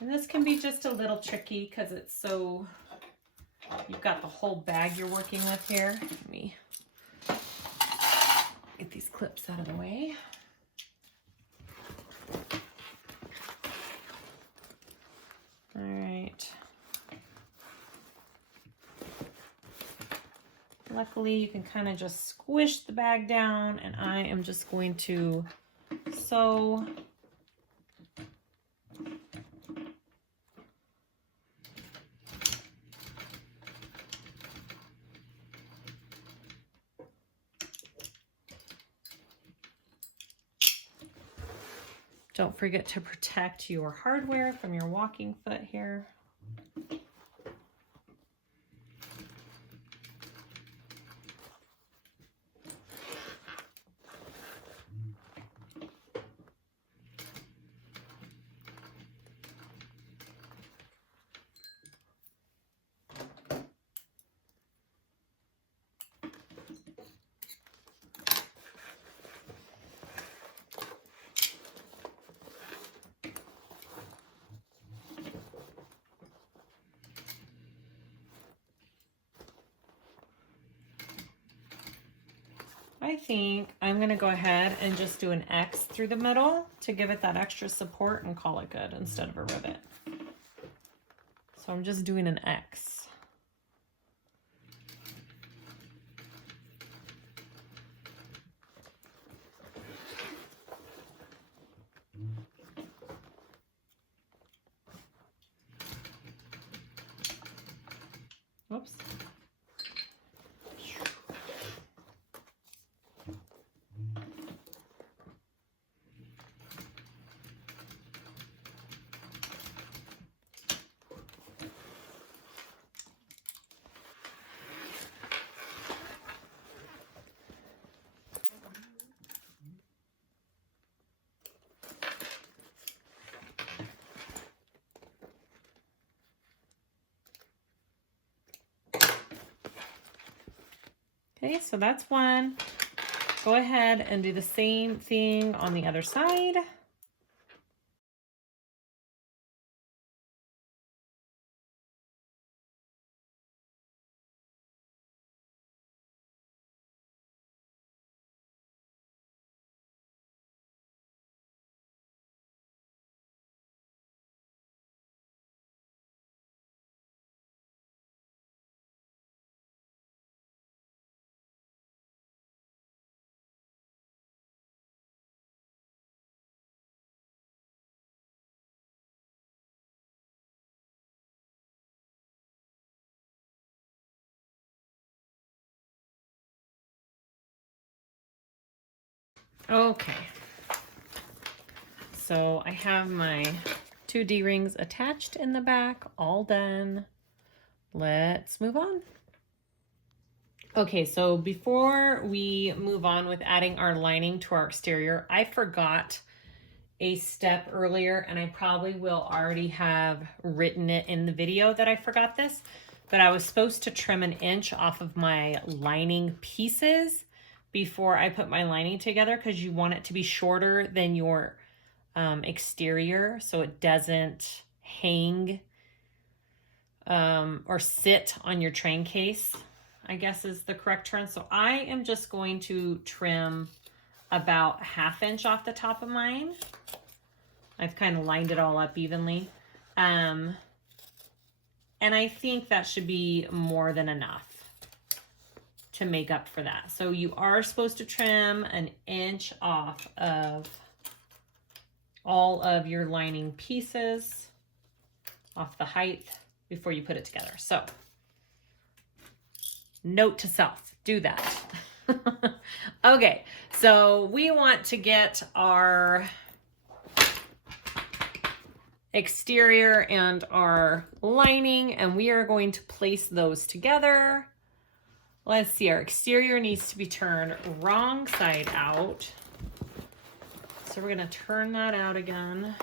And this can be just a little tricky because it's so, you've got the whole bag you're working with here. Let me get these clips out of the way. All right. Luckily, you can kind of just squish the bag down, and I am just going to sew Don't forget to protect your hardware from your walking foot here. I think I'm going to go ahead and just do an X through the middle to give it that extra support and call it good instead of a rivet. So I'm just doing an X. Whoops. Okay, so that's one. Go ahead and do the same thing on the other side. Okay, so I have my 2 D-rings attached in the back, all done. Let's move on. Okay, so before we move on with adding our lining to our exterior, I forgot a step earlier, and I probably will already have written it in the video that I forgot this, but I was supposed to trim 1 inch off of my lining pieces before I put my lining together, because you want it to be shorter than your exterior so it doesn't hang or sit on your train case, I guess is the correct term. So I am just going to trim about 1/2 inch off the top of mine. I've kind of lined it all up evenly. And I think that should be more than enough to make up for that. So you are supposed to trim 1 inch off of all of your lining pieces off the height before you put it together. So note to self, do that. Okay, so we want to get our exterior and our lining, and we are going to place those together. Let's see, our exterior needs to be turned wrong side out. So we're gonna turn that out again.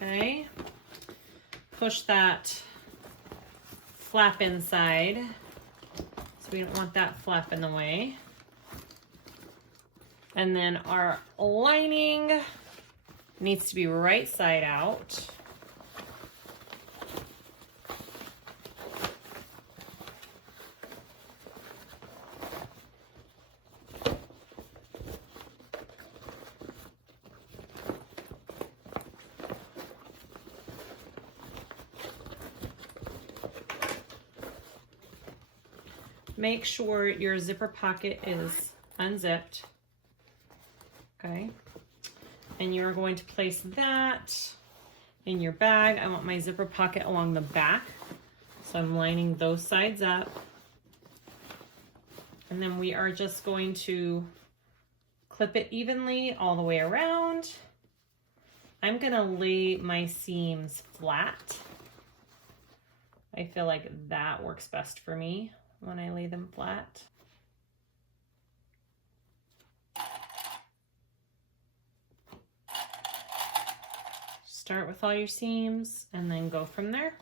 Okay, push that flap inside. So we don't want that flap in the way. And then our lining needs to be right side out. Make sure your zipper pocket is unzipped. Okay. And you're going to place that in your bag. I want my zipper pocket along the back. So I'm lining those sides up. And then we are just going to clip it evenly all the way around. I'm gonna lay my seams flat. I feel like that works best for me when I lay them flat. Start with all your seams and then go from there.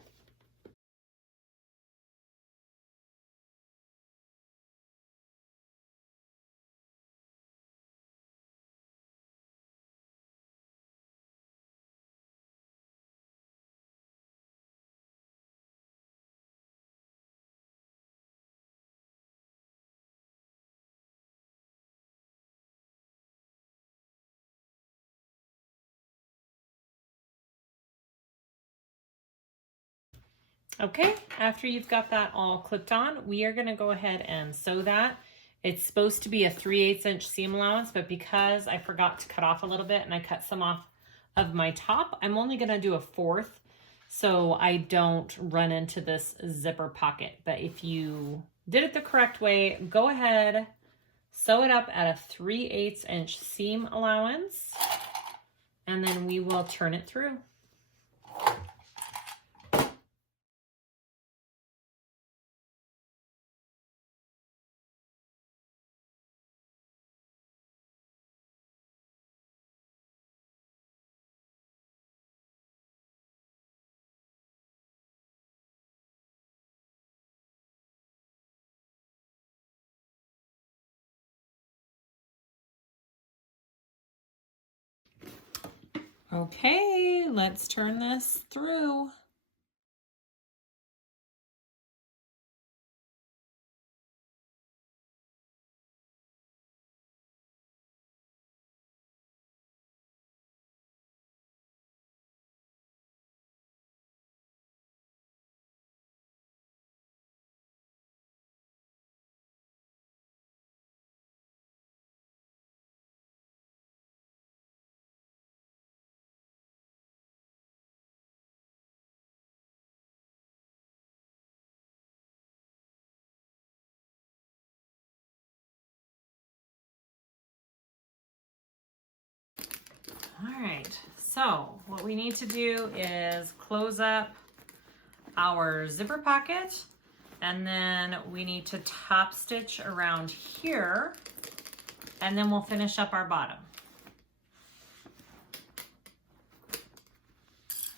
Okay, after you've got that all clipped on, we are gonna go ahead and sew that. It's supposed to be a 3/8 inch seam allowance, but because I forgot to cut off a little bit and I cut some off of my top, I'm only gonna do a 1/4 so I don't run into this zipper pocket. But if you did it the correct way, go ahead, sew it up at a 3/8 inch seam allowance, and then we will turn it through. Okay, let's turn this through. All right, so what we need to do is close up our zipper pocket, and then we need to top stitch around here, and then we'll finish up our bottom.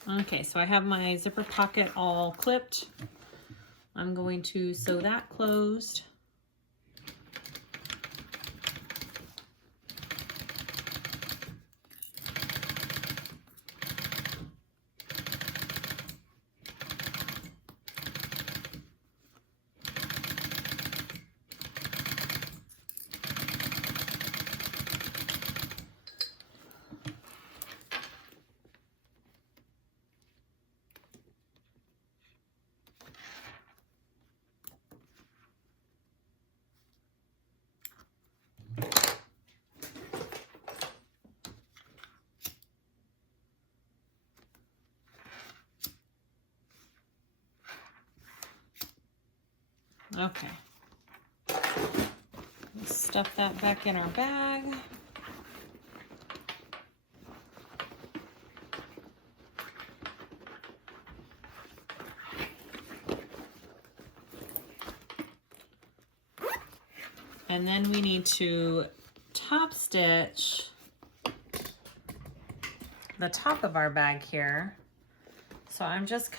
Okay, so I have my zipper pocket all clipped. I'm going to sew that closed. Okay, stuff that back in our bag. And then we need to top stitch the top of our bag here. So I'm just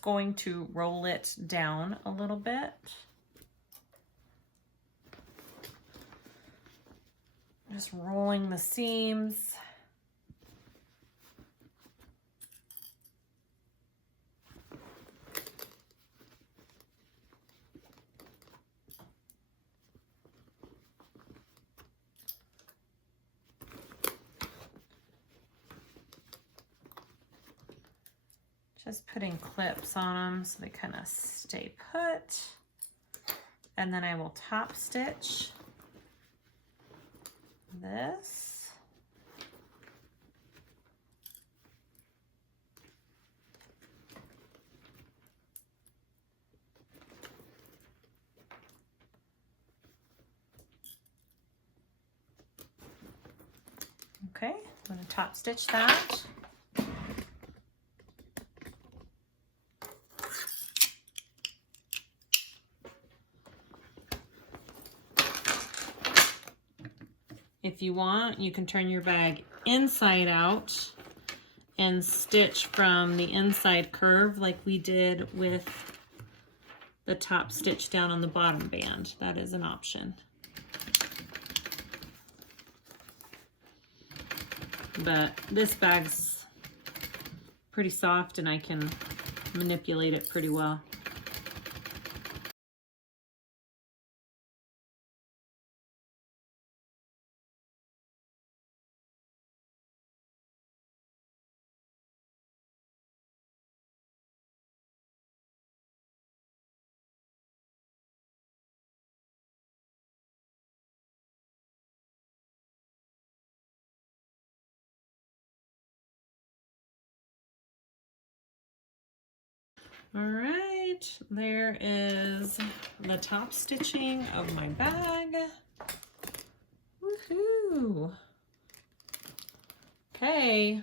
going to roll it down a little bit. Just rolling the seams. Just putting clips on them so they kind of stay put. And then I will top stitch this. Okay, I'm going to top stitch that. If you want, you can turn your bag inside out and stitch from the inside curve like we did with the top stitch down on the bottom band. That is an option. But this bag's pretty soft and I can manipulate it pretty well. All right, there is the top stitching of my bag. Woohoo! Okay,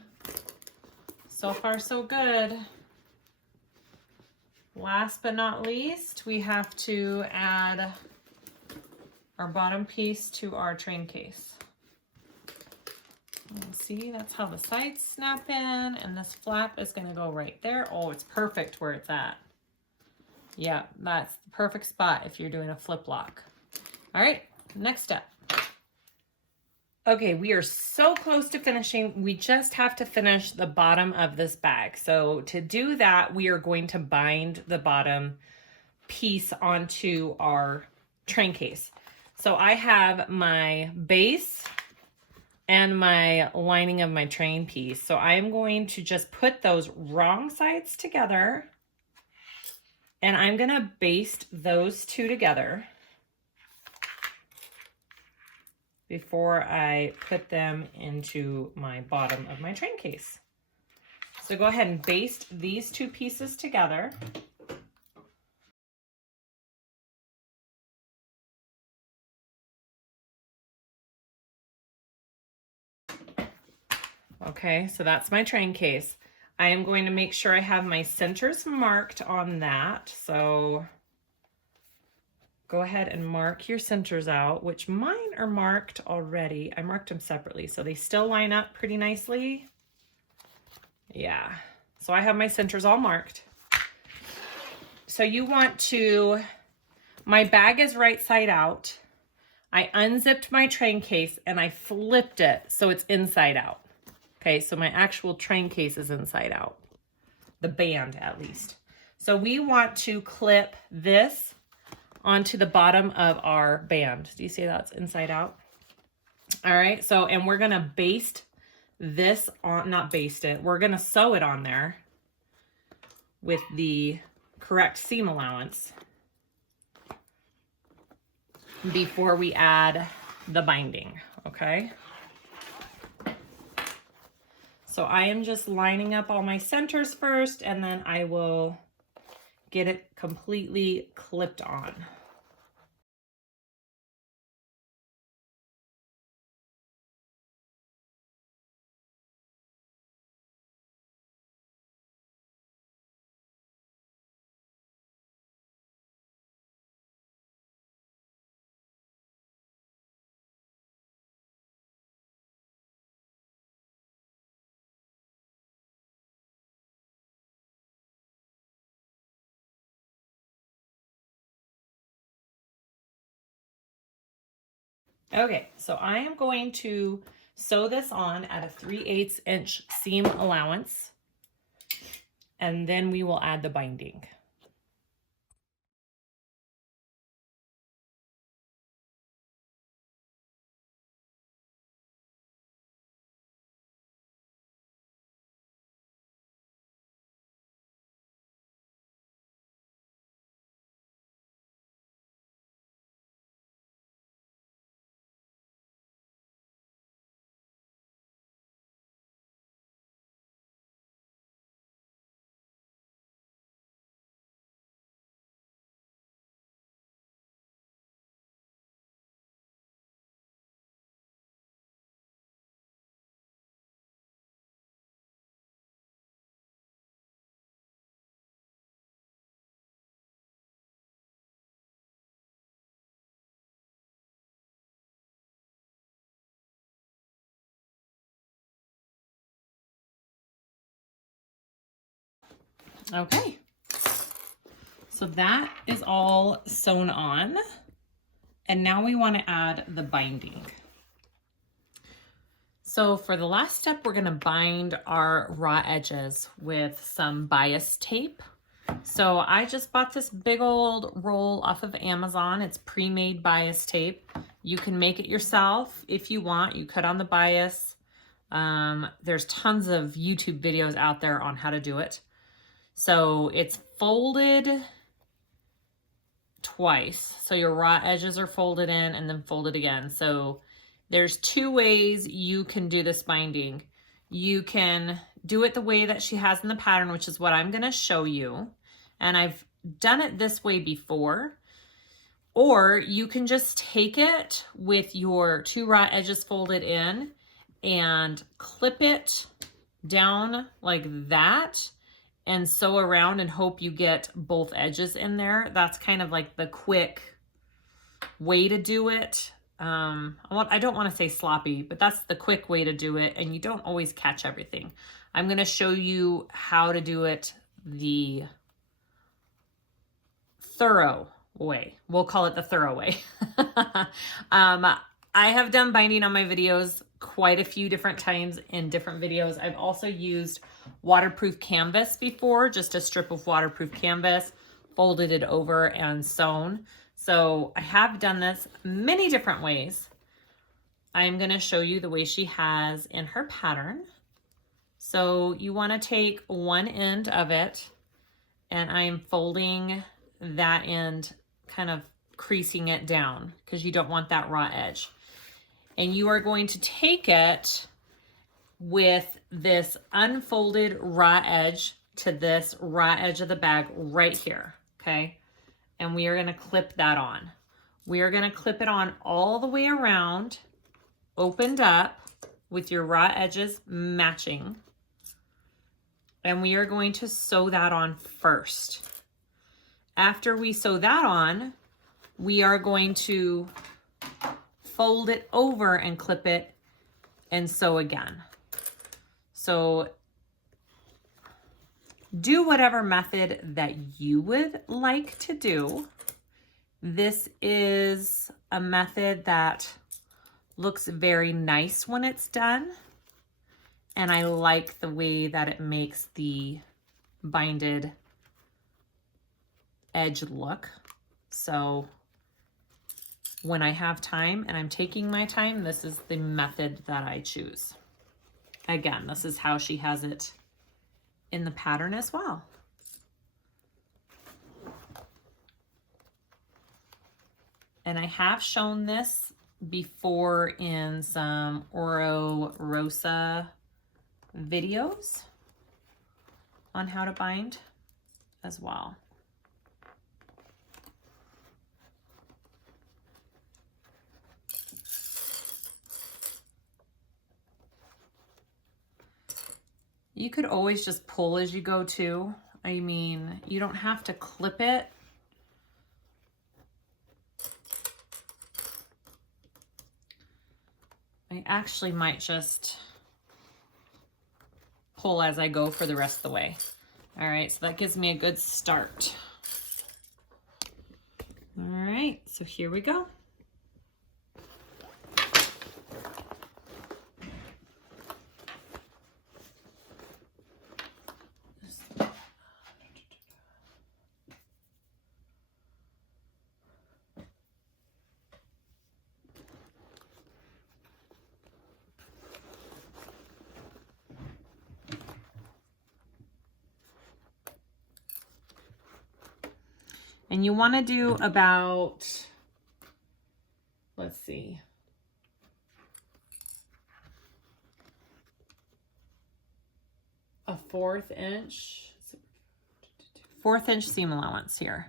so far so good. Last but not least, we have to add our bottom piece to our train case. And see, that's how the sides snap in, and this flap is gonna go right there. Oh, it's perfect where it's at. Yeah, that's the perfect spot if you're doing a flip lock. All right, next step. Okay, we are so close to finishing. We just have to finish the bottom of this bag. So to do that, we are going to bind the bottom piece onto our train case. So I have my base and my lining of my train piece. So I'm going to just put those wrong sides together and I'm gonna baste those two together before I put them into my bottom of my train case. So go ahead and baste these two pieces together. Okay, so that's my train case. I am going to make sure I have my centers marked on that. So go ahead and mark your centers out, which mine are marked already. I marked them separately, so they still line up pretty nicely. Yeah, so I have my centers all marked. So you want to, my bag is right side out. I unzipped my train case and I flipped it so it's inside out. Okay, so my actual train case is inside out, the band at least. So we want to clip this onto the bottom of our band. Do you see that's inside out? All right, so, and we're gonna baste this on, not baste it, we're gonna sew it on there with the correct seam allowance before we add the binding, okay? So I am just lining up all my centers first, and then I will get it completely clipped on. Okay, so I am going to sew this on at a 3/8 inch seam allowance, and then we will add the binding. Okay, so that is all sewn on, and now we want to add the binding. So for the last step, we're going to bind our raw edges with some bias tape. So I just bought this big old roll off of Amazon. It's pre-made bias tape. You can make it yourself if you want. You cut on the bias. There's tons of YouTube videos out there on how to do it. So it's folded twice. So your raw edges are folded in and then folded again. So there's two ways you can do this binding. You can do it the way that she has in the pattern, which is what I'm going to show you. And I've done it this way before. Or you can just take it with your two raw edges folded in and clip it down like that and sew around and hope you get both edges in there. That's kind of like the quick way to do it. I don't want to say sloppy, but that's the quick way to do it, and you don't always catch everything. I'm going to show you how to do it the thorough way. We'll call it the thorough way. I have done binding on my videos quite a few different times in different videos. I've also used waterproof canvas before, just a strip of waterproof canvas, folded it over and sewn. So I have done this many different ways. I'm going to show you the way she has in her pattern. So you want to take one end of it, and I'm folding that end, kind of creasing it down because you don't want that raw edge. And you are going to take it with this unfolded raw edge to this raw edge of the bag right here, okay? And we are going to clip that on. We are going to clip it on all the way around, opened up with your raw edges matching. And we are going to sew that on first. After we sew that on, we are going to fold it over and clip it and sew again. So do whatever method that you would like to do. This is a method that looks very nice when it's done. And I like the way that it makes the binded edge look. So when I have time and I'm taking my time, this is the method that I choose. Again, this is how she has it in the pattern as well. And I have shown this before in some Oro Rosa videos on how to bind as well. You could always just pull as you go too. I mean, you don't have to clip it. I actually might just pull as I go for the rest of the way. All right, so that gives me a good start. All right, so here we go. And you want to do about, let's see, a 1/4 inch, 1/4 inch seam allowance here.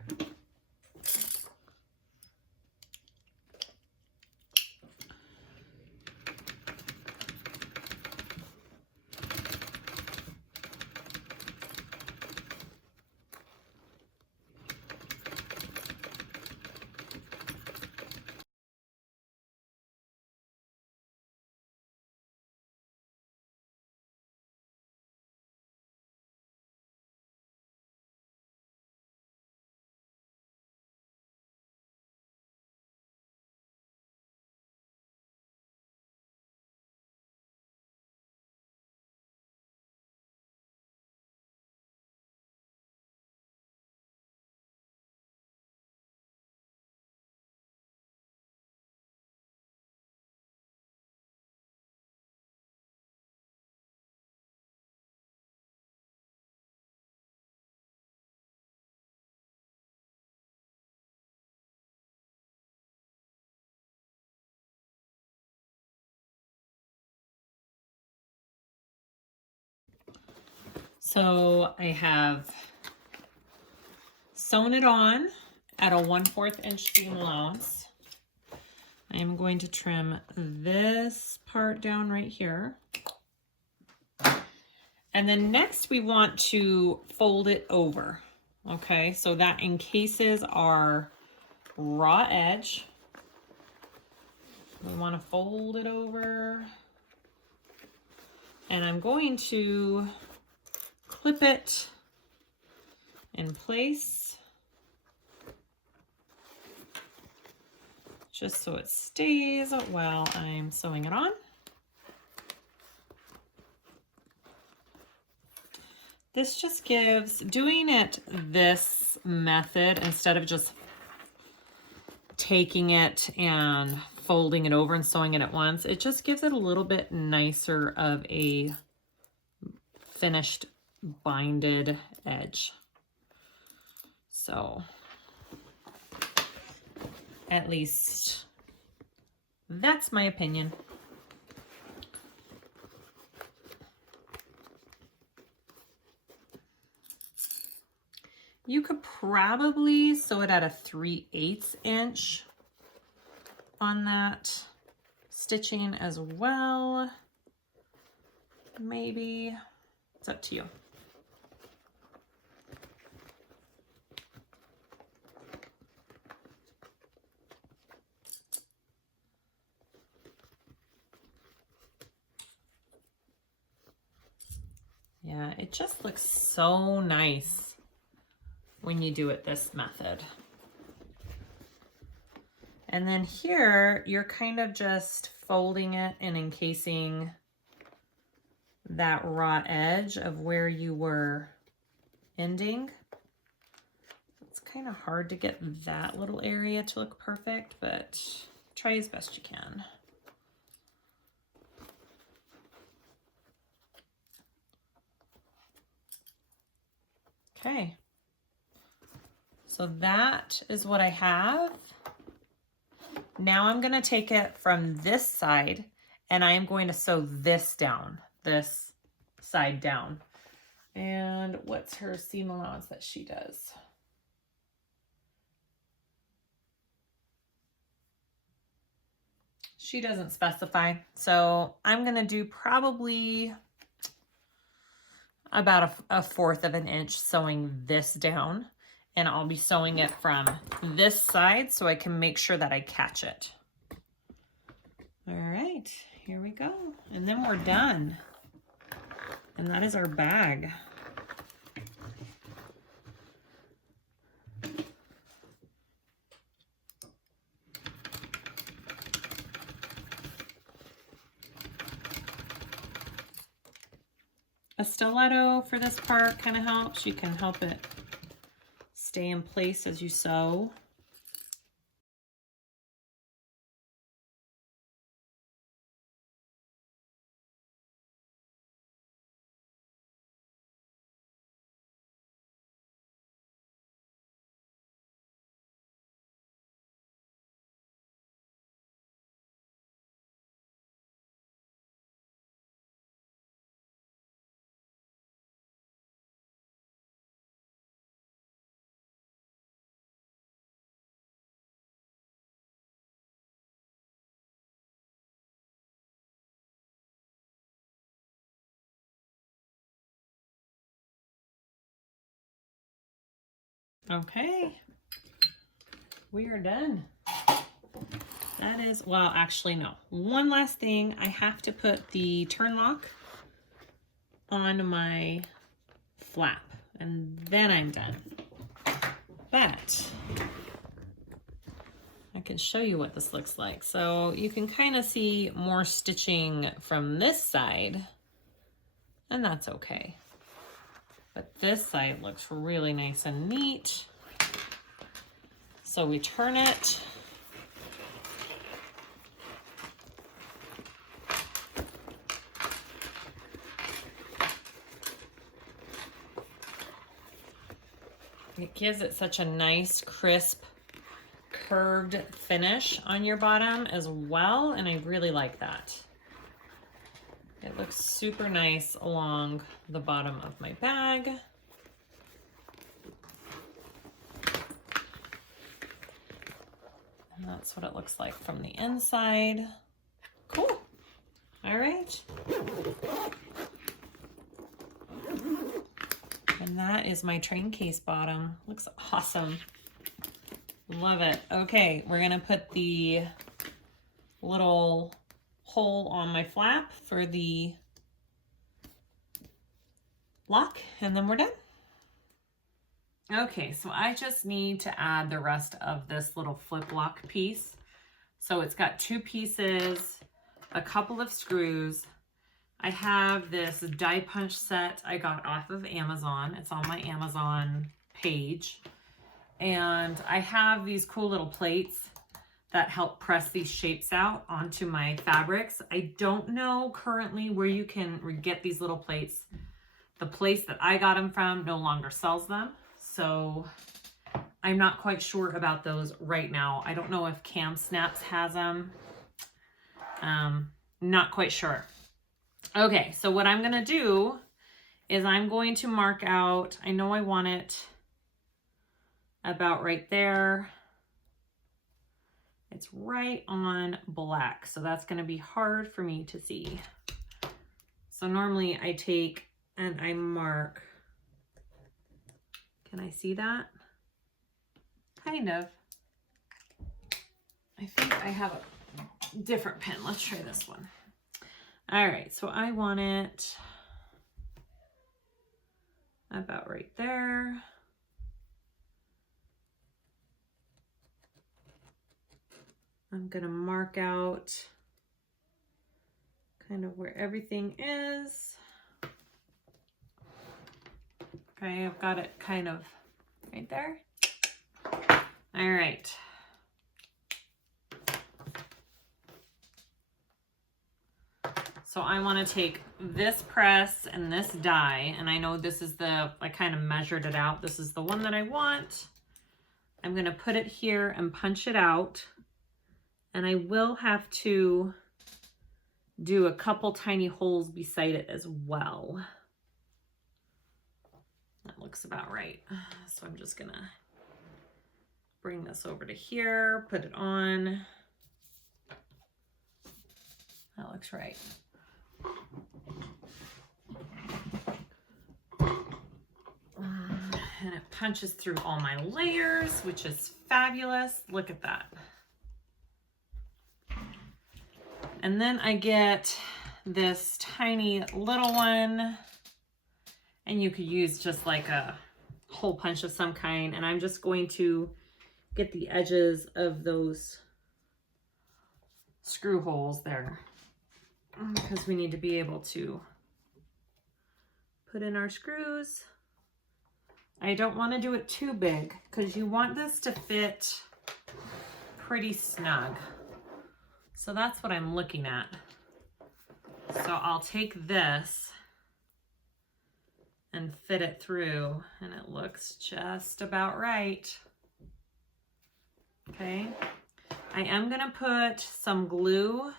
So I have sewn it on at a 1/4 inch seam allowance. I am going to trim this part down right here. And then next we want to fold it over. Okay, so that encases our raw edge. We want to fold it over. And I'm going to clip it in place just so it stays while I'm sewing it on. This just gives, doing it this method instead of just taking it and folding it over and sewing it at once, it just gives it a little bit nicer of a finished binded edge. So at least that's my opinion. You could probably sew it at a 3/8 inch on that stitching as well. Maybe, it's up to you. Yeah, it just looks so nice when you do it this method. And then here, you're kind of just folding it and encasing that raw edge of where you were ending. It's kind of hard to get that little area to look perfect, but try as best you can. Okay, so that is what I have. Now I'm going to take it from this side and I am going to sew this down, this side down. And what's her seam allowance that she does? She doesn't specify. So I'm going to do probably about a 1/4 of an inch sewing this down. And I'll be sewing it from this side so I can make sure that I catch it. All right, here we go. And then we're done. And that is our bag. A stiletto for this part kind of helps. You can help it stay in place as you sew. Okay, we are done. That is, well, actually no. One last thing, I have to put the turn lock on my flap and then I'm done. But I can show you what this looks like. So you can kind of see more stitching from this side, and that's okay. But this side looks really nice and neat. So we turn it. It gives it such a nice, crisp, curved finish on your bottom as well, and I really like that. It looks super nice along the bottom of my bag. And that's what it looks like from the inside. Cool. All right. And that is my train case bottom. Looks awesome. Love it. Okay, we're gonna put the little hole on my flap for the lock, and then we're done. Okay, so I just need to add the rest of this little flip lock piece. So it's got 2 pieces, a couple of screws. I have this die punch set I got off of Amazon. It's on my Amazon page. And I have these cool little plates that help press these shapes out onto my fabrics. I don't know currently where you can get these little plates. The place that I got them from no longer sells them. So I'm not quite sure about those right now. I don't know if Cam Snaps has them. Not quite sure. Okay, so what I'm gonna do is I'm going to mark out, I know I want it about right there. It's right on black, so that's gonna be hard for me to see. So normally I take and I mark. Can I see that? Kind of. I think I have a different pen. Let's try this one. All right, so I want it about right there. I'm gonna mark out kind of where everything is. Okay, I've got it kind of right there. All right. So I want to take this press and this die, and I know this is I kind of measured it out. This is the one that I want. I'm going to put it here and punch it out. And I will have to do a couple tiny holes beside it as well. That looks about right. So I'm just going to bring this over to here, put it on. That looks right. And it punches through all my layers, which is fabulous. Look at that. And then I get this tiny little one, and you could use just like a hole punch of some kind. And I'm just going to get the edges of those screw holes there, because we need to be able to put in our screws. I don't want to do it too big because you want this to fit pretty snug. So that's what I'm looking at. So I'll take this and fit it through, and it looks just about right. Okay. I am going to put some glue.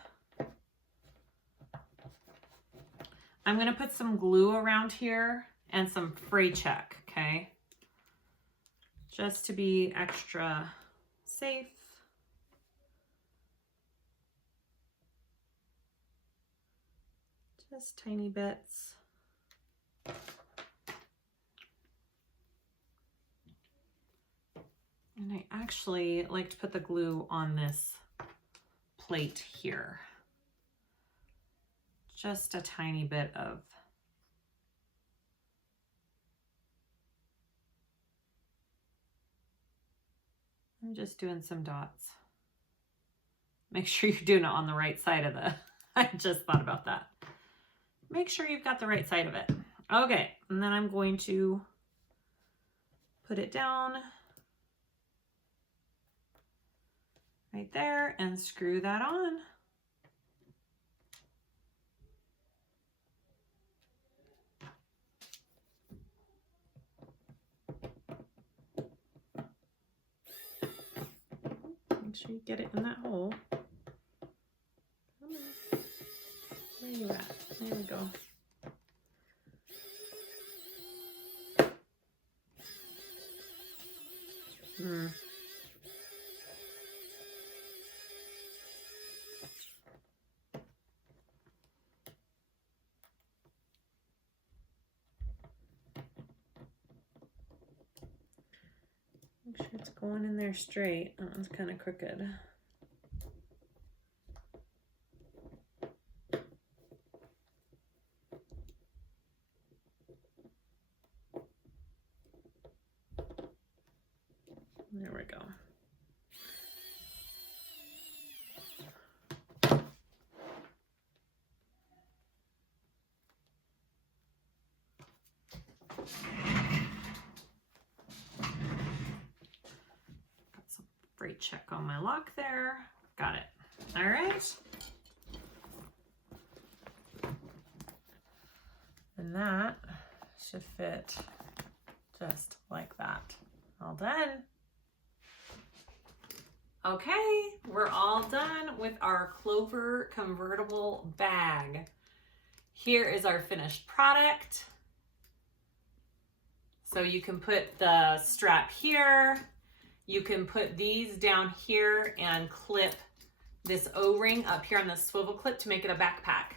I'm going to put some glue around here and some fray check, okay? Just to be extra safe. Just tiny bits. And I actually like to put the glue on this plate here. Just a tiny bit of I'm just doing some dots. Make sure you're doing it on the right side of the, I just thought about that. Make sure you've got the right side of it. Okay, and then I'm going to put it down right there and screw that on. Make sure you get it in that hole. Where are you at? There we go. Make sure it's going in there straight. That one's kind of crooked. There we go. Got some freight check on my lock there. Got it. All right. And that should fit just like that. All done. Okay, we're all done with our Clover convertible bag. Here is our finished product. So you can put the strap here. You can put these down here and clip this O-ring up here on the swivel clip to make it a backpack.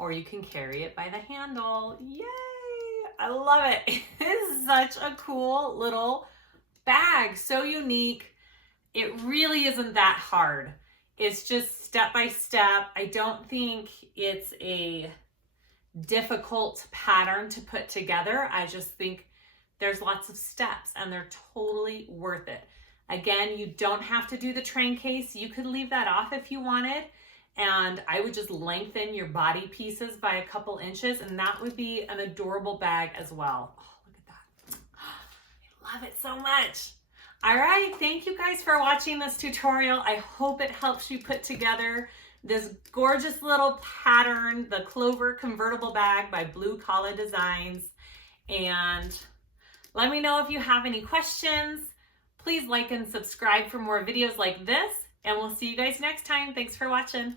Or you can carry it by the handle. Yay! I love it. It is such a cool little bag. So unique. It really isn't that hard. It's just step by step. I don't think it's a difficult pattern to put together. I just think there's lots of steps and they're totally worth it. Again, you don't have to do the train case. You could leave that off if you wanted. And I would just lengthen your body pieces by a couple inches and that would be an adorable bag as well. Oh, look at that. I love it so much. All right, thank you guys for watching this tutorial. I hope it helps you put together this gorgeous little pattern, the Clover convertible bag by Blue Calla Designs. And let me know if you have any questions. Please like and subscribe for more videos like this, and we'll see you guys next time. Thanks for watching.